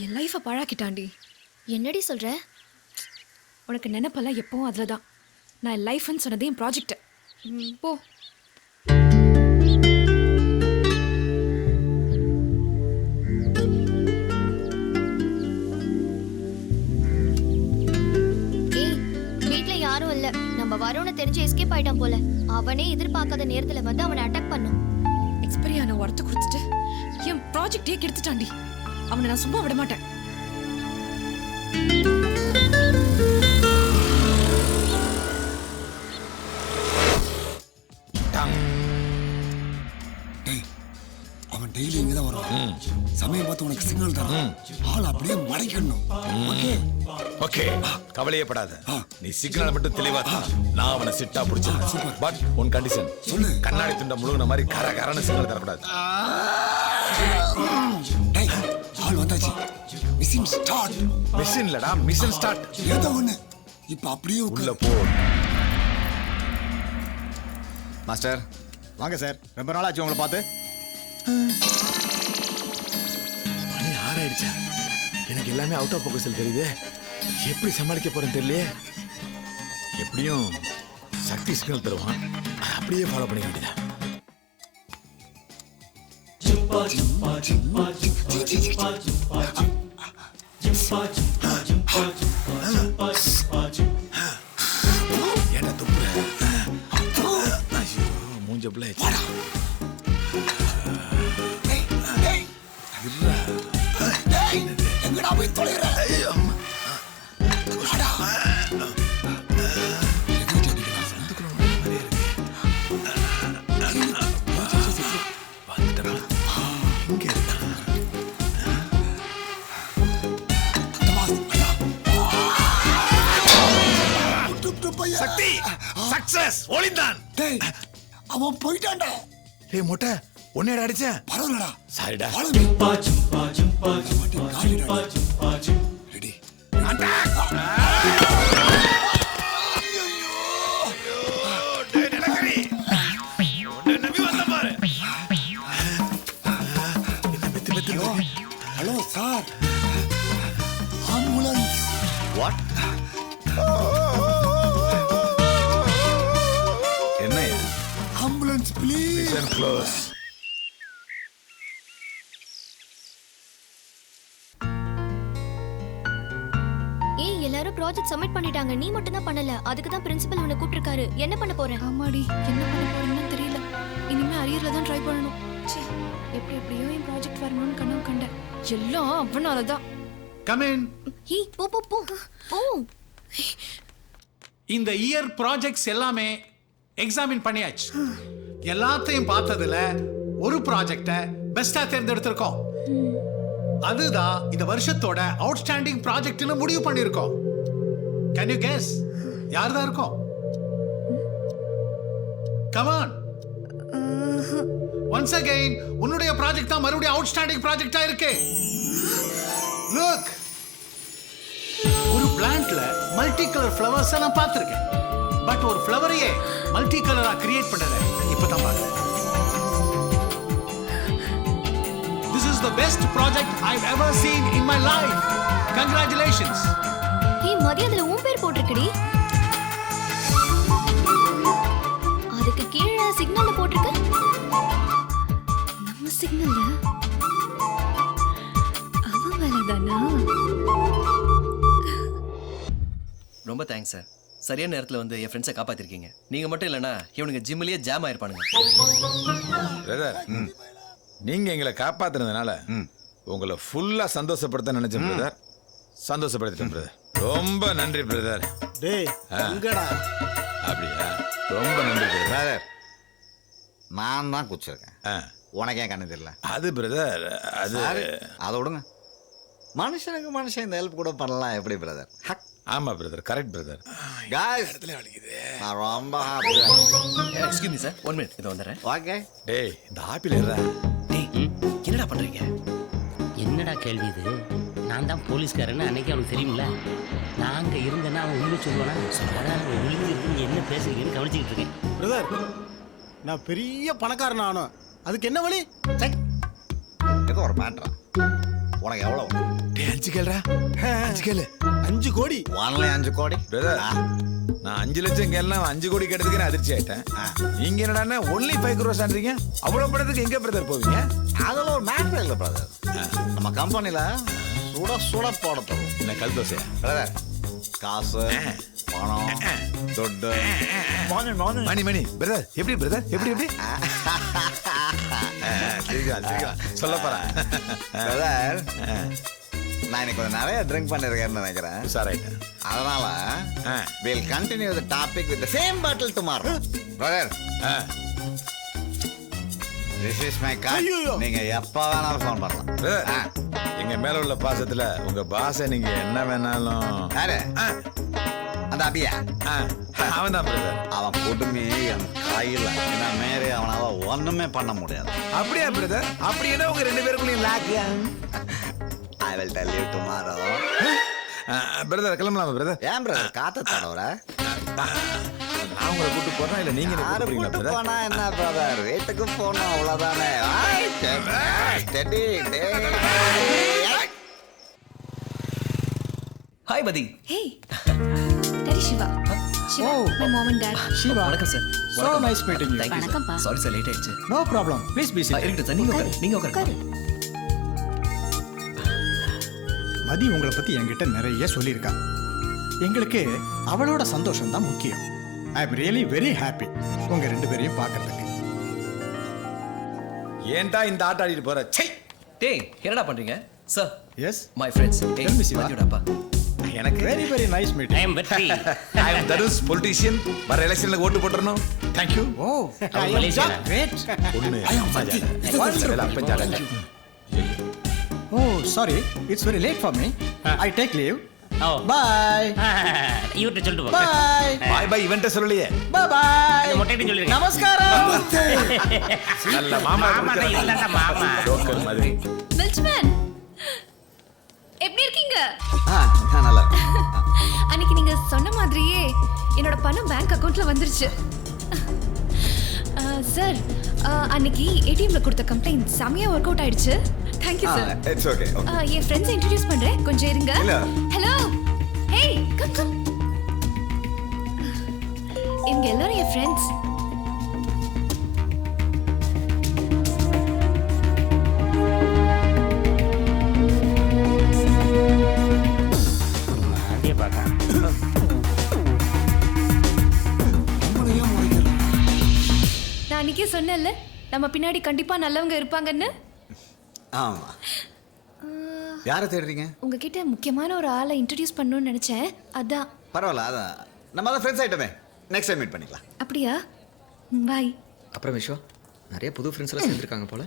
என் லைஃபை பழாக்கிட்டாண்டி. என்னடி சொல்ற? உனக்கு நினைப்பெல்லாம் எப்பவும் அதில் தான். நான் என் லைஃப்னு சொன்னதே என் ப்ராஜெக்ட். போ. ஏய், வீட்ல யாரும் இல்ல. நம்ம வரோன்னு தெரிஞ்சு எஸ்கேப் ஆயிட்டான் போல. அவனே எதிர்பார்க்காத நேரத்துல வந்து அவனை அட்டாக் பண்ணான். எக்ஸ்பைரி ஆன உரத்தை கொடுத்துட்டு என் ப்ராஜெக்டே கெடுத்துட்டாண்டி. அவனை நான் சும்மா விட மாட்டேன். அவன் டெய்லி இங்க தான் வருவான். சமயம் பார்த்து உனக்கு சிக்னல் தரான். ஆள் அப்படியே மறைக்கணும். ஓகே ஓகே, கவலையே படாத. நீ சிக்னல் மட்டும் தெளிவா தா. நான் அவனை சிட்டா புடிச்சேன். பட் உன் கண்டிஷன் சொல்லு. கண்ணாடி துண்ட முழுகின மாதிரி கரகரன்னு சிக்னல் தரக்கூடாது. டேய், ஆள் வந்தாச்சு. Mission start. மிஷன் இல்லடா, மிஷன் ஸ்டார்ட். ஏதோ ஒண்ணு. இப்ப அப்படியே உள்ள போ. மாஸ்டர் வாங்க சார். ரொம்ப நாள் ஆச்சு உங்களை பார்த்து. மணி 6 ஆயிடுச்சா? எனக்கு எல்லாமே அவுட் ஆஃப் ஃபோக்கஸில் தெரியுது. எப்படி சமாளிக்க போறேன்னு தெரியலையே. எப்படியும் சக்தி சிக்னல் தருவான். அப்படியே ஃபாலோ பண்ண வேண்டியதா. என்ன துப்புற? மூஞ்ச பிள்ளை எங்கடா போய் தொலைற? சக்தி சக்சஸ் ஒளிந்தான். டேய், அவன் போயிட்டான்டா. டேய் மொட்டை, உன்னையடா அடிச்சேன். பரவாயில்லடா. சாரிடா. Ready. Hello sir, ambulance. What? என்னையா? Ambulance please. Mission close. ஏய், எல்லாரும் ப்ராஜெக்ட் சப்மிட் பண்ணிட்டாங்க. நீ மட்டும் தான் பண்ணல. அதுக்கு தான் பிரின்சிபல் உன்னை கூப்பிட்டிருக்காரு. என்ன பண்ண போற? ஆமாடி, என்ன பண்ண போறேன்னு தெரியல. இனிமே அரியர்ல தான் ட்ரை பண்ணணும். ச்சே, எப்படியோ என் ப்ராஜெக்ட் வரணும்னு கனவு கண்டேன். எல்லாம் அவனால தான். Come in. ஏய், போ போ போ. ஓ, இந்த இயர் ப்ராஜெக்ட்ஸ் எல்லாமே எக்ஸாமின் பண்ணியாச்சு. எல்லாத்தையும் பார்த்ததுல ஒரு ப்ராஜெக்டை பெஸ்டா தேர்ந்தெடுத்திருக்கோம். அதுதான் இந்த வருஷத்தோட அவுட்ஸ்டாண்டிங் ப்ராஜெக்ட்னு முடிவு பண்ணியிருக்கோம். கேன் யூ கெஸ் யார் தான் இருக்கும்? Come on. ஒன்ஸ் அகைன் உன்னுடைய ப்ராஜெக்ட் தான் மறுபடியும் அவுட்ஸ்டாண்டிங் ப்ராஜெக்டா இருக்கு. லுக், ஒரு பிளான்ட்ல மல்டி கலர் ஃப்ளவர்ஸ் நான் பார்த்திருக்கேன். பட் ஒரு ஃப்ளவரையே மல்டி கலரா கிரியேட் பண்ணத இப்பதான் பார்க்கிறேன். This is the best project I've ever seen in my life. Congratulations. ஏய், மதியத்துல உன் பேர் போட்டிருக்கடி. அதுக்கு கீழே சிக்னல்ல போட்டிருக்கு. நம்ம சிக்னல்ல அவ்வளவுதானா? ரொம்ப தேங்க்ஸ் சார். சரியான நேரத்தில் வந்து என் ஃப்ரெண்ட்ஸை காப்பாத்திருக்கீங்க. நீங்க மட்டும் இல்லைன்னா இவனுங்க ஜிம்மிலேயே ஜாம் ஆயிருப்பானுங்க. பிரதர், நீங்க எங்களை காப்பாத்துனதுனால உங்களை ஃபுல்லா சந்தோஷப்படுத்த நினைச்சேன் பிரதர். சந்தோஷப்படுத்திட்டேன் பிரதர். ரொம்ப நன்றி பிரதர். டேய் எங்கடா? அப்படியா? ரொம்ப நன்றி பிரதர். நான் தான் குச்சிருக்கேன். உனக்கு ஏன் கண்ணு தெரியல? அது பிரதர், அது அதை விடுங்க. மனுஷனுக்கு மனுஷன் இந்த ஹெல்ப் கூட பண்ணலாம் எப்படி பிரதர்? ஆமா பிரதர், கரெக்ட் பிரதர். காய்ஸ், நான் ரொம்ப ஹாப்பியா. எக்ஸ்கியூஸ் மீ சார், 1 மினிட் இத வந்துறேன். ஓகே. டேய் இந்த ஆப்பிள் ஏறா. டேய் என்னடா பண்றீங்க? என்னடா கேள்வி இது? நான் தான் போலீஸ்காரன்னு அன்னைக்கு அவனுக்கு தெரியுமில்ல. நாங்க இருந்தேன்னா அவன் உண்மை சொல்லுவானா? அதான் ஒழுங்கு இருக்கு, என்ன பேசுறீங்கன்னு கவனிச்சுக்கிட்டு இருக்கேன். பிரதர், நான் பெரிய பணக்காரன் ஆனோம். அதுக்கு என்ன வழி? ஏதோ ஒரு மேட்ரா. உனக்கு எவ்வளவு? டேய் 5 கேளுடா. 5 கேளு. 5 கோடி. வாங்கல 5 கோடி. பிரதர், நான் 5 லட்சம் கேள்லாம் 5 கோடி கேட்டதுக்கு நான் அதிர்ச்சி ஆயிட்டேன். நீங்க என்னடான்னா ஒன்லி 5 crores ஆன்றீங்க. அவ்வளவு படத்துக்கு எங்க பிரதர் போவீங்க? அதெல்லாம் ஒரு மேட்ரு இல்லை பிரதர். நம்ம கம்பெனில சுட சுட போட போறோம். என்ன கல் தோசையா? பிரதர், காசு, பணம், தொட்டு, மணி மணி பிரதர், எப்படி பிரதர்? எப்படி எப்படி? சொல்ல போறேன் பிரதர். நான் இன்னைக்கு கொஞ்சம் நிறைய ட்ரிங்க் பண்ணிருக்கேன்னு நினைக்கிறேன். சாராயிட்டேன். அதனால we'll continue the topic with the same bottle tomorrow. Brother, this is my card. நீங்க எப்ப வேணாலும் ஃபோன் பண்ணலாம். எங்க மேல உள்ள பாசத்துல உங்க பாச நீங்க என்ன வேணாலும். யாரு? அந்த அபியா? அவன் தான் பிரதர். அவன் கொடுமை என் கையில். நான் மேலே அவனால ஒண்ணுமே பண்ண முடியாது. அப்படியா பிரதர்? அப்படி என்ன உங்க 2 பேருக்குள்ளேயும் லாக்? I will tell you tomorrow. Brother கிளம்பலாமா பிரதர்? ஏன் பிரதர் காத்த தடவற? நான் உங்களை கூட்டு போறேன் இல்ல நீங்க என்ன கூப்பிடுறீங்களா பிரதர்? போனா என்ன பிரதர்? வீட்டுக்கு போணும் அவ்வளவுதானே. ஸ்டெடி டே. ஹாய் பதி. Hey. Daddy Shiva. Shiva, my mom and dad. Shiva. வணக்கம் sir. So nice meeting you. வணக்கம்ப்பா. சாரி சார், லேட் ஆயிடுச்சு. No problem. Please be seated. இருக்கட்டும் சார், நீங்க உட்காரு. நீங்க உட்காரு. மதி உங்களை பத்தி என்கிட்ட நிறைய சொல்லியிருக்கா. எங்களுக்கு அவளோட சந்தோஷம் தான் முக்கியம். I am really very happy உங்க 2 பேரையும் பார்க்கறதுக்கு. ஏன்டா இந்த ஆட்ட ஆடிட்டு போற? சை. டேய் என்னடா பண்றீங்க? Sir. Yes. My friends. Tell me, Shiva. மதியோடப்பா. எனக்கு very nice meeting. I am Vetri. I am Darus, politician. வர எலெக்ஷன்ல ஓட்டு போட்டுறணும். Thank you. Oh, I am Jack. Great. ஒண்ணு. I am Vati. Oh, sorry. It's very late for me. I take leave. Oh. Bye. இவர்கிட்ட சொல்லிட்டு போ. Bye. Bye bye இவன்ட்ட சொல்லலையே. Bye bye. மொட்டைட்டு சொல்லிருங்க. நமஸ்காரம். நல்ல மாமா இல்லடா மாமா. டோக்கன் மாதிரி. மில்ச்மேன். எப்படி இருக்கீங்க? நான் நல்லா இருக்கேன். அன்னைக்கு நீங்க சொன்ன மாதிரியே என்னோட பணம் பேங்க் அக்கவுண்ட்ல வந்துருச்சு. சார், அன்னைக்கு ஏடிஎம்ல கொடுத்த கம்ப்ளைண்ட் செமையா ஒர்க் அவுட் ஆயிடுச்சு. Thank you sir. It's okay. என் ஃப்ரெண்ட்ஸை இன்ட்ரோடியூஸ் பண்றேன், கொஞ்சம் இருங்க. ஹலோ. Hey, come come. இவங்க எல்லாரும் என் ஃப்ரெண்ட்ஸ். அப்படியே பார்க்க. நான் அன்னைக்கே சொன்னேன்ல, நம்ம பின்னாடி கண்டிப்பா நல்லவங்க இருப்பாங்கன்னு. ஆமா. யாரை தேடுறீங்க? உங்ககிட்ட முக்கியமான ஒரு ஆளை இன்ட்ரோடியூஸ் பண்ணணும்னு நினைச்சேன், அதான். பரவாயில்ல, அதான் நம்ம தான் ஃப்ரெண்ட்ஸ் ஆயிட்டோமே. நெக்ஸ்ட் டைம் மீட் பண்ணிக்கலாம். அப்படியா? பாய். அப்புறம் விஸ்வா, நிறைய புது ஃப்ரெண்ட்ஸ் எல்லாம் சேர்ந்துருக்காங்க போல.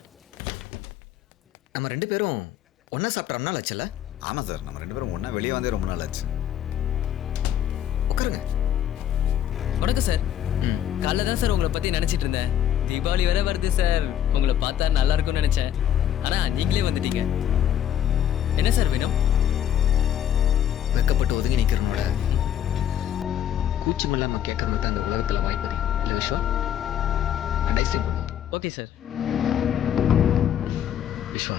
நம்ம 2 பேரும் ஒன்றா சாப்பிட்ற ரொம்ப நாள் ஆச்சுல்ல? ஆமாம் சார், நம்ம 2 பேரும் ஒன்றா வெளியே வந்தே ரொம்ப நாள் ஆச்சு. உட்காருங்க. வணக்கம் சார். காலைல தான் சார் உங்களை பற்றி நினச்சிட்டு இருந்தேன். தீபாவளி வேற வருது சார், உங்களை பார்த்தா நல்லா இருக்கும்னு நினச்சேன். ஆனால் நீங்களே வந்துட்டீங்க. என்ன சார் வேணும்? வெக்கப்பட்டு ஒதுங்கி நிற்கிறனோட கூச்சம் இல்லாமல் கேட்கறது தான் இந்த உலகத்தில் வாய்ப்பதி இல்லை விஸ்வா? ஐஸ்கிரீம் பண்ணுவோம். Okay sir. விஸ்வா,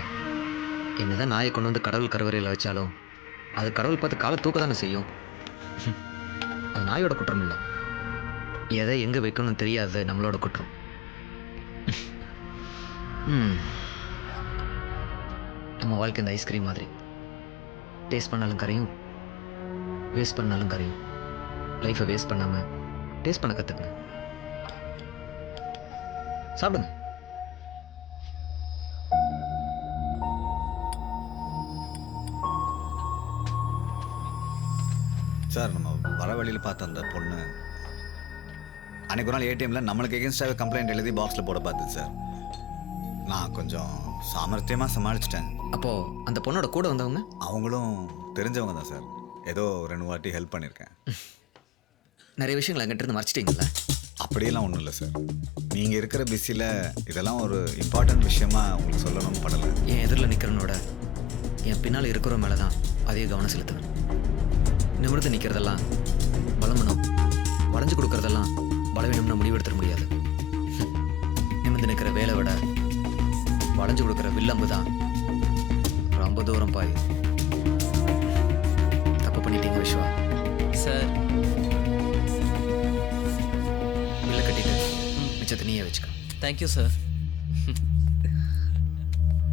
என்னதான் நாயை கொண்டு வந்து கடவுள் கருவறையில் வச்சாலும் அது கடவுள் பார்த்து காலை தூக்க தானே செய்யும். அது நாயோட குற்றம் இல்லை, எதை எங்கே வைக்கணும்னு தெரியாது நம்மளோட குற்றம். நம்ம வாழ்க்கை இந்த ஐஸ்கிரீம் மாதிரி டேஸ்ட் பண்ணாலும் கரையும், வேஸ்ட் பண்ணாலும் கரையும். லைஃப்பை வேஸ்ட் பண்ணாமல் டேஸ்ட் பண்ண கற்றுக்குங்க. சாப்பிடுங்க. சார், நம்ம வர வழியில் பார்த்த அந்த பொண்ணு அன்றைக்கு ஒரு நாள் ஏடிஎம்மில் நம்மளுக்கு எகென்ஸ்டாக கம்ப்ளைண்ட் எழுதி பாக்ஸில் போட பார்த்தது சார். நான் கொஞ்சம் சாமர்த்தியமாக சமாளிச்சிட்டேன். அப்போது அந்த பொண்ணோட கூட வந்தவங்க? அவங்களும் தெரிஞ்சவங்க தான் சார். ஏதோ 2 வாட்டி ஹெல்ப் பண்ணியிருக்கேன். நிறைய விஷயங்கள் அங்கிட்டிருந்து மறைச்சிட்டிங்களா? அப்படியெல்லாம் ஒன்றும் இல்லை சார். நீங்கள் இருக்கிற பிஸியில் இதெல்லாம் ஒரு இம்பார்ட்டன்ட் விஷயமா உங்களுக்கு சொல்லணும்னு படலை. என் எதிரில் நிற்கிறவனோட என் பின்னால் இருக்கிற மேலே தான் அதிக கவனம் செலுத்துவேன். நிமிர்ந்து நிற்கிறதெல்லாம் பலமனம், வளைஞ்சு கொடுக்கறதெல்லாம் பலவீனம்னு முடிவெடுத்துட முடியாது. நிமிர்ந்து நிற்கிற வேலை விட வளைஞ்சு கொடுக்குற வில்லம்பு தான் ரொம்ப தூரம் பாய். தப்பு பண்ணிட்டீங்க விஸ்வா. சார் பில்லை கட்டிட்டு மிச்சத்தை நீயே வச்சுக்க. Thank you sir.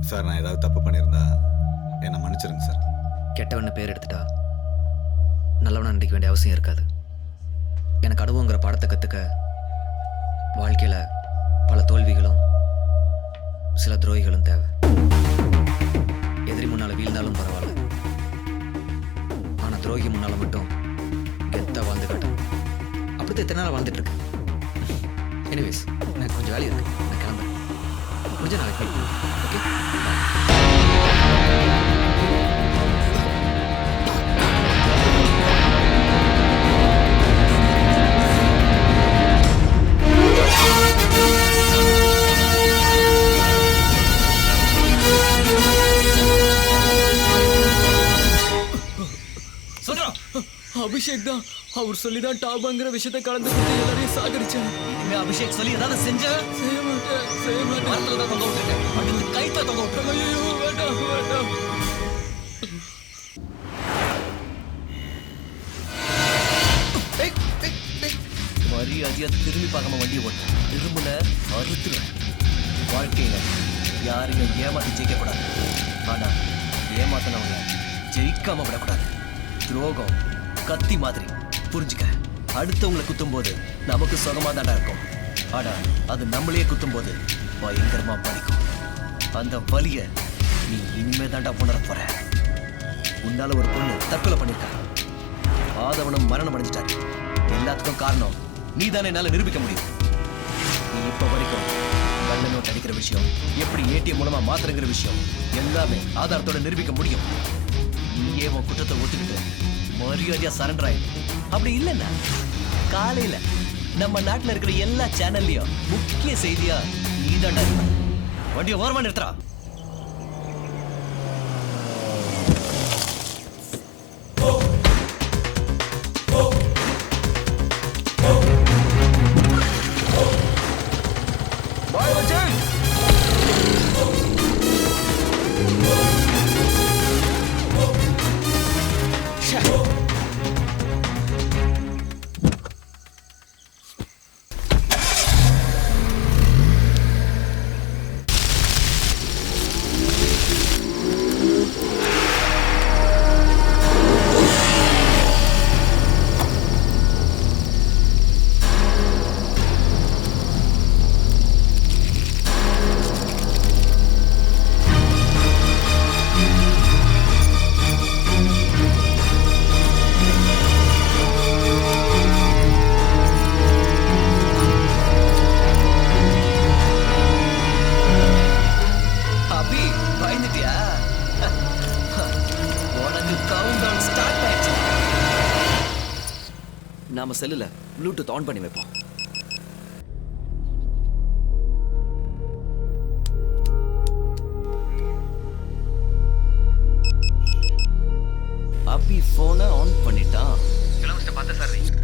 சார், நான் ஏதாவது தப்பு பண்ணியிருந்தா என்னை மன்னிச்சிருங்க சார். கெட்டவன்னு பேர் எடுத்துட்டா நல்லவனா நடிக்க வேண்டிய அவசியம் இருக்காது. எனக்கு அனுபவங்கிற பாடத்தை கற்றுக்க வாழ்க்கையில் பல தோல்விகளும் சில துரோகிகளும் தேவை. எதிரி முன்னால் வீழ்ந்தாலும் பரவாயில்ல, ஆனால் துரோகி முன்னால் மட்டும் கெத்தாக வாழ்ந்து காட்டும். அப்படித்தான் இத்தனை நாள் வாழ்ந்துட்டு இருக்கேன். எனிவேஸ், எனக்கு கொஞ்சம் வேலை இருக்கு, நான் கிளம்புறேன். முடிஞ்ச நாளைக்கு ஓகே. அபிஷேக் தான், அவர் சொல்லிதான் டாபாங்கிற விஷயத்தை கலந்து கொடுத்து எல்லாரையும் சாகடிச்சேன். இனிமே அபிஷேக் சொல்லி ஏதாவது செஞ்ச செய்ய மாட்டேன். மரத்துல தான் தொங்க விட்டுருக்கேன், அடுத்து கைத்த தொங்க விட்டுருக்கேன். ஐயோ வேண்டாம் வேண்டாம். மரியாதையா திரும்பி பார்க்காம வண்டியை ஓட்டு. திரும்புன அறுத்துருவேன். வாழ்க்கையில யாரையும் ஏமாத்தி ஜெயிக்க கூடாது, ஆனா ஏமாத்தினவங்க ஜெயிக்காம விடக்கூடாது. துரோகம் கத்தி மாதிரி, புரிஞ்சுக்க. அடுத்தவங்களை குத்தும் போது நமக்கு சுகமா தாண்டா இருக்கும், ஆனா அது நம்மளையே குத்தும் போது பயங்கரமா பலிக்கும். அந்த வலிய நீ இனிமே தாண்டா உணர போற. உன்னால ஒரு பொண்ணு தற்கொலை பண்ணிருக்க, ஆதவனும் மரணம் அடைஞ்சிட்டாரு. எல்லாத்துக்கும் காரணம் நீ தானே என்னால நிரூபிக்க முடியும். நீ இப்ப வரைக்கும் கள்ள நோட் அடிக்கிற விஷயம், எப்படி ஏடிஎம் மூலமா மாத்திரங்கிற விஷயம் எல்லாமே ஆதாரத்தோட நிரூபிக்க முடியும். நீயே உன் குற்றத்தை ஒத்துக்கிட்டு மரியாதையா சரண்டர் ஆயிடு. அப்படி இல்லைன்னா காலையில நம்ம நாட்டுல இருக்கிற எல்லா சேனல்லையும் முக்கிய செய்தியா நீ தாண்டா இருப்ப. வண்டியை ஓரமா நிறுத்துறா. நாம செல்லுல ப்ளூடூத் ஆன் பண்ணி வைப்போம். அபி போனை ஆன் பண்ணிட்டான்.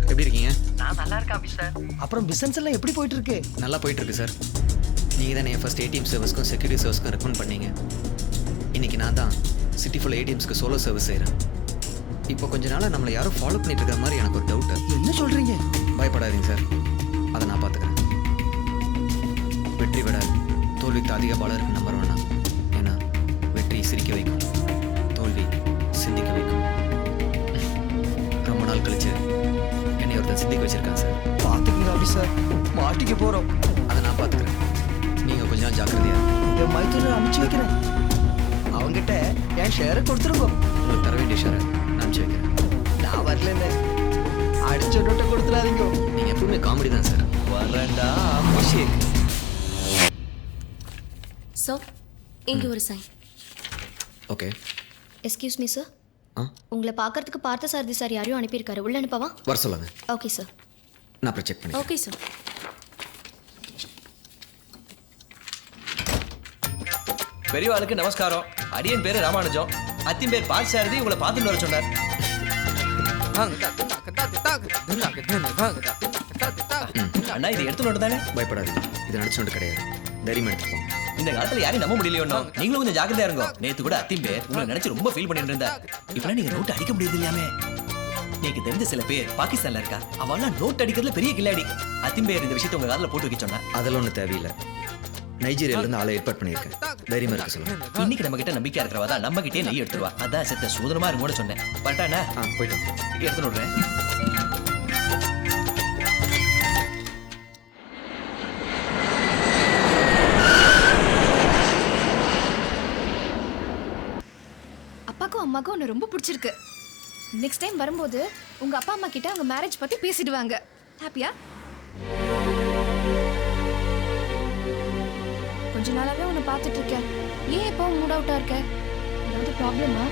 எப்படி இருக்கீங்க? நான் நல்லா இருக்கேன் ஆபீசர். அப்புறம் பிசினஸ் எல்லாம் எப்படி போயிட்டு இருக்கு? நல்லா போயிட்டு இருக்கு சார். நீங்கள் தான் என் ஃபர்ஸ்ட் ஏடிஎம் சர்வீஸ்க்கும் செக்யூரிட்டி சர்வீஸ்க்கும் ரெக்கமெண்ட் பண்ணீங்க. இன்னைக்கு நான் தான் சிட்டி ஃபுல் ஏடிஎம்ஸ்க்கு சோலோ சர்வீஸ் செய்கிறேன். இப்போ கொஞ்ச நாளாக நம்மளை யாரும் ஃபாலோ பண்ணிட்டு இருக்கிற மாதிரி எனக்கு ஒரு டவுட்டு. என்ன சொல்றீங்க? பயப்படாதீங்க சார், அதை நான் பார்த்துக்கிறேன். வெற்றி விட தோல்விக்கு அதிக பலம் இருக்குன்னு நம்புறேன்னா, ஏன்னா வெற்றி சிரிக்க வைக்கும், தோல்வி சிந்திக்க வைக்கும். ரொம்ப நாள் கழிச்சு என்னை ஒருத்தன் சிந்திக்க வச்சிருக்காங்க சார். பார்த்துக்குங்க அப்படி சார், மாட்டிக்க போகிறோம். அதை நான் பார்த்துக்கிறேன். நீங்கள் கொஞ்சம் ஜாக்கிரதையா என் மைத்தூரை அனுப்பிச்சு வைக்கிறேன். அவங்ககிட்ட என் ஷேரை கொடுத்துருங்க. உங்களுக்கு தர வேண்டிய ஷேரை நான் அனுப்பிச்சு வைக்கிறேன். நான் வரலன்னு அடிச்ச நோட்டை கொடுத்துடாதீங்க. நீங்கள் எப்பவுமே காமெடி தான் சார். வரேன்டா அபிஷேக். சார் இங்க ஒரு sign. Okay. Excuse me sir. ஆ? உங்களை பார்க்கறதுக்கு பார்த்த சாரதி சார் யாரையும் அனுப்பியிருக்காரு. உள்ள அனுப்பவா? வர சொல்லுங்க. Okay sir. நான் அப்புறம் செக் பண்ணி. Okay sir. பெரியவாளுக்கு நமஸ்காரம். அடியன் பேரு ராமானுஜம். அத்தின் பேர் பாட்சாரதி. உங்களை பார்த்துட்டு வர சொன்னார். அண்ணா இது எடுத்து நோட்டு தானே? பயப்படாதீங்க, இது நடிச்சு நோட்டு கிடையாது. தைரியமா எடுத்துப்போம். இந்த காலத்துல யாரையும் நம்ப முடியலையோ. நீங்களும் கொஞ்சம் ஜாக்கிரதையா இருங்க. நேத்து கூட அத்தின் பேர் உங்களை நினைச்சு ரொம்ப ஃபீல் பண்ணிட்டு இருந்தா. இப்பெல்லாம் நீங்க நோட்டு அடிக்க முடியாது இல்லையாமே. நீங்க தெரிஞ்ச சில பேர் பாகிஸ்தான்ல இருக்கா. அவெல்லாம் நோட் அடிக்கிறதுல பெரிய கில்லாடி. அத்தின் பேர் இந்த விஷயத்தை உங்க காதுல போட்டு வைக்க சொன்னா. அதெல்லாம் ஒன்றும் தேவையில்லை. நைஜீரியால இருந்து ஆளை ஏற்பாடு பண்ணியிருக்கேன். தைரியமா இருக்க சொல்லுங்க. இன்னைக்கு நம்ம கிட்ட நம்பிக்கை இருக்கிறவா தான் நம்ம கிட்டே நெய் எடுத்துருவா. அதான் செத்த சூதனமா இருக்கும்னு சொன்னேன். பட்டானா போயிட்டு எடுத்து விடுறேன். அப்பாக்கும் அம்மாக்கும் உன்னை ரொம்ப பிடிச்சிருக்கு. நெக்ஸ்ட் டைம் வரும்போது உங்க அப்பா அம்மா கிட்ட அவங்க மேரேஜ் பத்தி பேசிடுவாங்க. ஹாப்பியா? கொஞ்ச நாளாவே உன்னை பார்த்துட்டு இருக்கேன். ஏன் எப்போ மூட் அவுட்டா இருக்க? ஏதாவது ப்ராப்ளமா?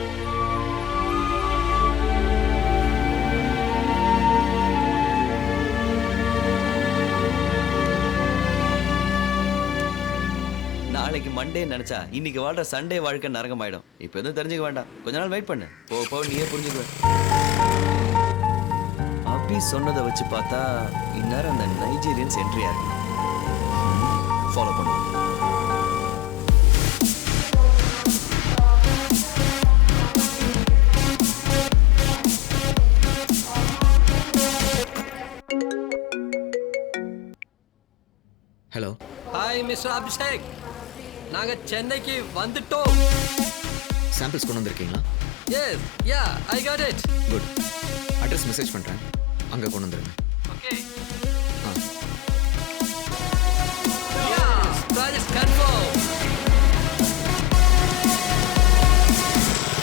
நாளைக்கு மண்டே நினைச்சா இன்னைக்கு வாழ்ற சண்டே வாழ்க்கை நரகமாயிடும். இப்போ எதுவும் தெரிஞ்சுக்க வேண்டாம். கொஞ்ச நாள் வெயிட் பண்ணு. போ நீயே புரிஞ்சுக்குவேன். அப்படி சொன்னதை வச்சு பார்த்தா இந்நேரம் அந்த நைஜீரியன்ஸ் என்ட்ரியா இருக்கு. ஃபாலோ பண்ணுவோம். ஹலோ. ஹாய் மிஸ்டர் அபிஷேக், நாங்க சென்னைக்கு வந்துட்டோம். சாம்பிள்ஸ் கொண்டு வந்திருக்கீங்களா? Yes, ya, I got it. Good. Address message பண்ணுறேன், அங்கே கொண்டு வந்துடுங்க. ஓகே. ஆ. Yes, that is confirmed.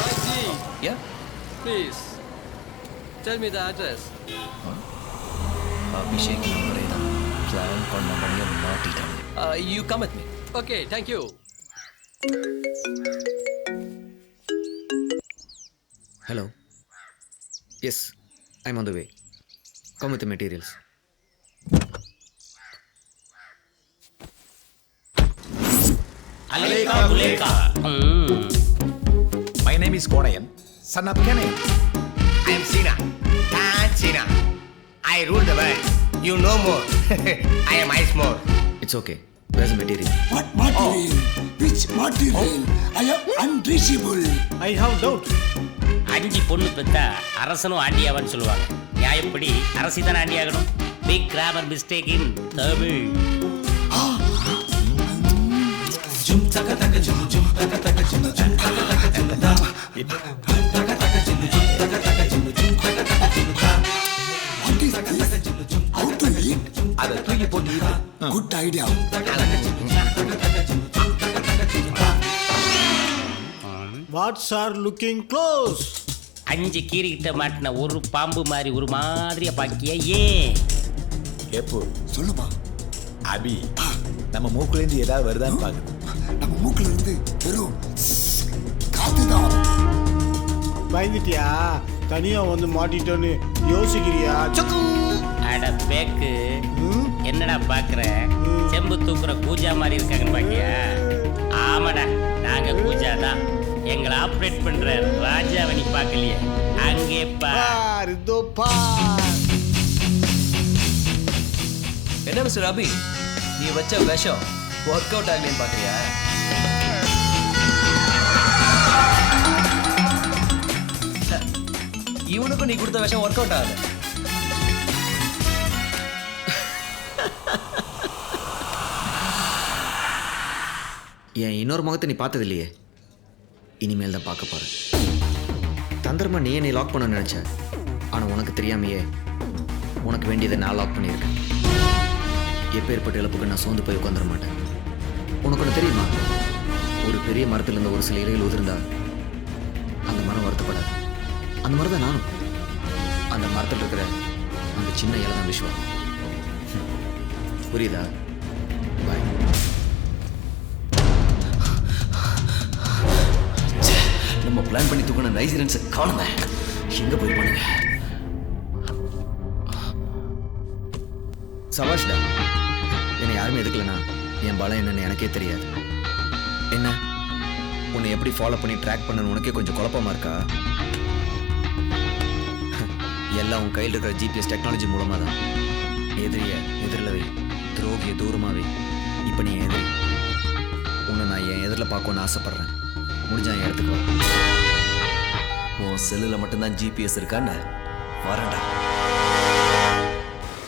Hi, G. Yeah? Please, tell me the address. Abhishek நம்பரே தான் பிளான் பண்ண பண்ணியை மாட்டிட்டாங்க. You come with me. Okay, thank you. Hello. Yes, I'm on the way. Come with the materials. Aleka Muleka. My name is Konayan, son of Kenayan. I am Sina. Sina. I rule the world. You know more. I am ice more. It's okay. Where's the material? What material? Which material? I am unreachable. I have doubt. 5 பொண்ணு பெத்தா அரசனும் ஆண்டியாவான்னு சொல்லுவாங்க. நியாயப்படி அரசி தானே ஆண்டியாகணும். Big grammar mistake in Tamil. ஜும் தக தக ஜும் ஜும் தக தக ஜும் ஜும் தக தக ஜும் தா. ஜும் தக தக ஜும் ஜும் தக தக ஜும் ஜும் தக தக ஜும் தா. What is this? How to eat? அதை தூக்கி போட்டு eat. Good idea. What's are looking close? 5 கீரிக்கிட்ட மாட்டின ஒரு பாம்பு மாதிரி ஒரு மாதிரியா பாக்கிய ஏன்? கேப்பு சொல்லுப்பா. அபி, நம்ம மூக்குலேருந்து ஏதாவது வருதான்னு பார்க்கணும். நம்ம மூக்குல இருந்து வெறும் காத்துதான் வரும். பயந்துட்டியா? தனியா வந்து மாட்டிட்டோன்னு யோசிக்கிறியா? அட பேக்கு, என்னடா பாக்குற? செம்பு தூக்குற பூஜா மாதிரி இருக்காங்கன்னு பாக்கியா? ஆமாடா, நாங்க பூஜா தான். எங்களை ஆப்ரேட் பண்ற ராஜாவை நீ பார்க்கலையே, அங்கே பார். இதோ பார். என்ன மிஸ்டர் அபி, நீ வச்ச விஷம் ஒர்க் அவுட் ஆகலைன்னு பாக்குறியா? இவனுக்கும் நீ கொடுத்த விஷம் ஒர்க் அவுட் ஆகுது. என் இன்னொரு முகத்தை நீ பார்த்தது இல்லையே, இனிமேல் தான் பார்க்க போறேன். தந்திரமா நீ என்னை லாக் பண்ண நினைச்ச. ஆனா உனக்கு தெரியாமையே உனக்கு வேண்டியதை நான் லாக் பண்ணியிருக்கேன். எப்பேற்பட்ட இழப்புக்கு நான் சோர்ந்து போய் உட்காந்துட மாட்டேன். உனக்கு ஒன்று தெரியுமா, ஒரு பெரிய மரத்துல இருந்த ஒரு சில இலைகள் உதிர்ந்தா அந்த மரம் வருத்தப்படாது. அந்த மாதிரி தான் நானும். அந்த மரத்தில் இருக்கிற அந்த சின்ன இலை தான் விஸ்வா. புரியுதா? பாய். நம்ம பிளான் பண்ணி தூக்கின நைசிரன்ஸை காணுமே. எங்க போய் பண்ணுங்க? சபாஷ்டா, என்னை யாருமே எதுக்கலனா என் பலம் என்னன்னு எனக்கே தெரியாது. என்ன உன்னை எப்படி ஃபாலோ பண்ணி ட்ராக் பண்ணணும் உனக்கே கொஞ்சம் குழப்பமா இருக்கா? எல்லாம் உன் கையில் இருக்கிற ஜிபிஎஸ் டெக்னாலஜி மூலமாக தான். எதிரிய எதிரில் வை, துரோகிய தூரமாகவே. இப்போ நீ எதிரி. உன்னை நான் என் எதிரில் பார்க்கணுன்னு ஆசைப்பட்றேன். முடிஞ்சா என் இடத்துக்கு வா. உன் செல்லில் மட்டும்தான் ஜிபிஎஸ் இருக்கான்னு வரேன்டா.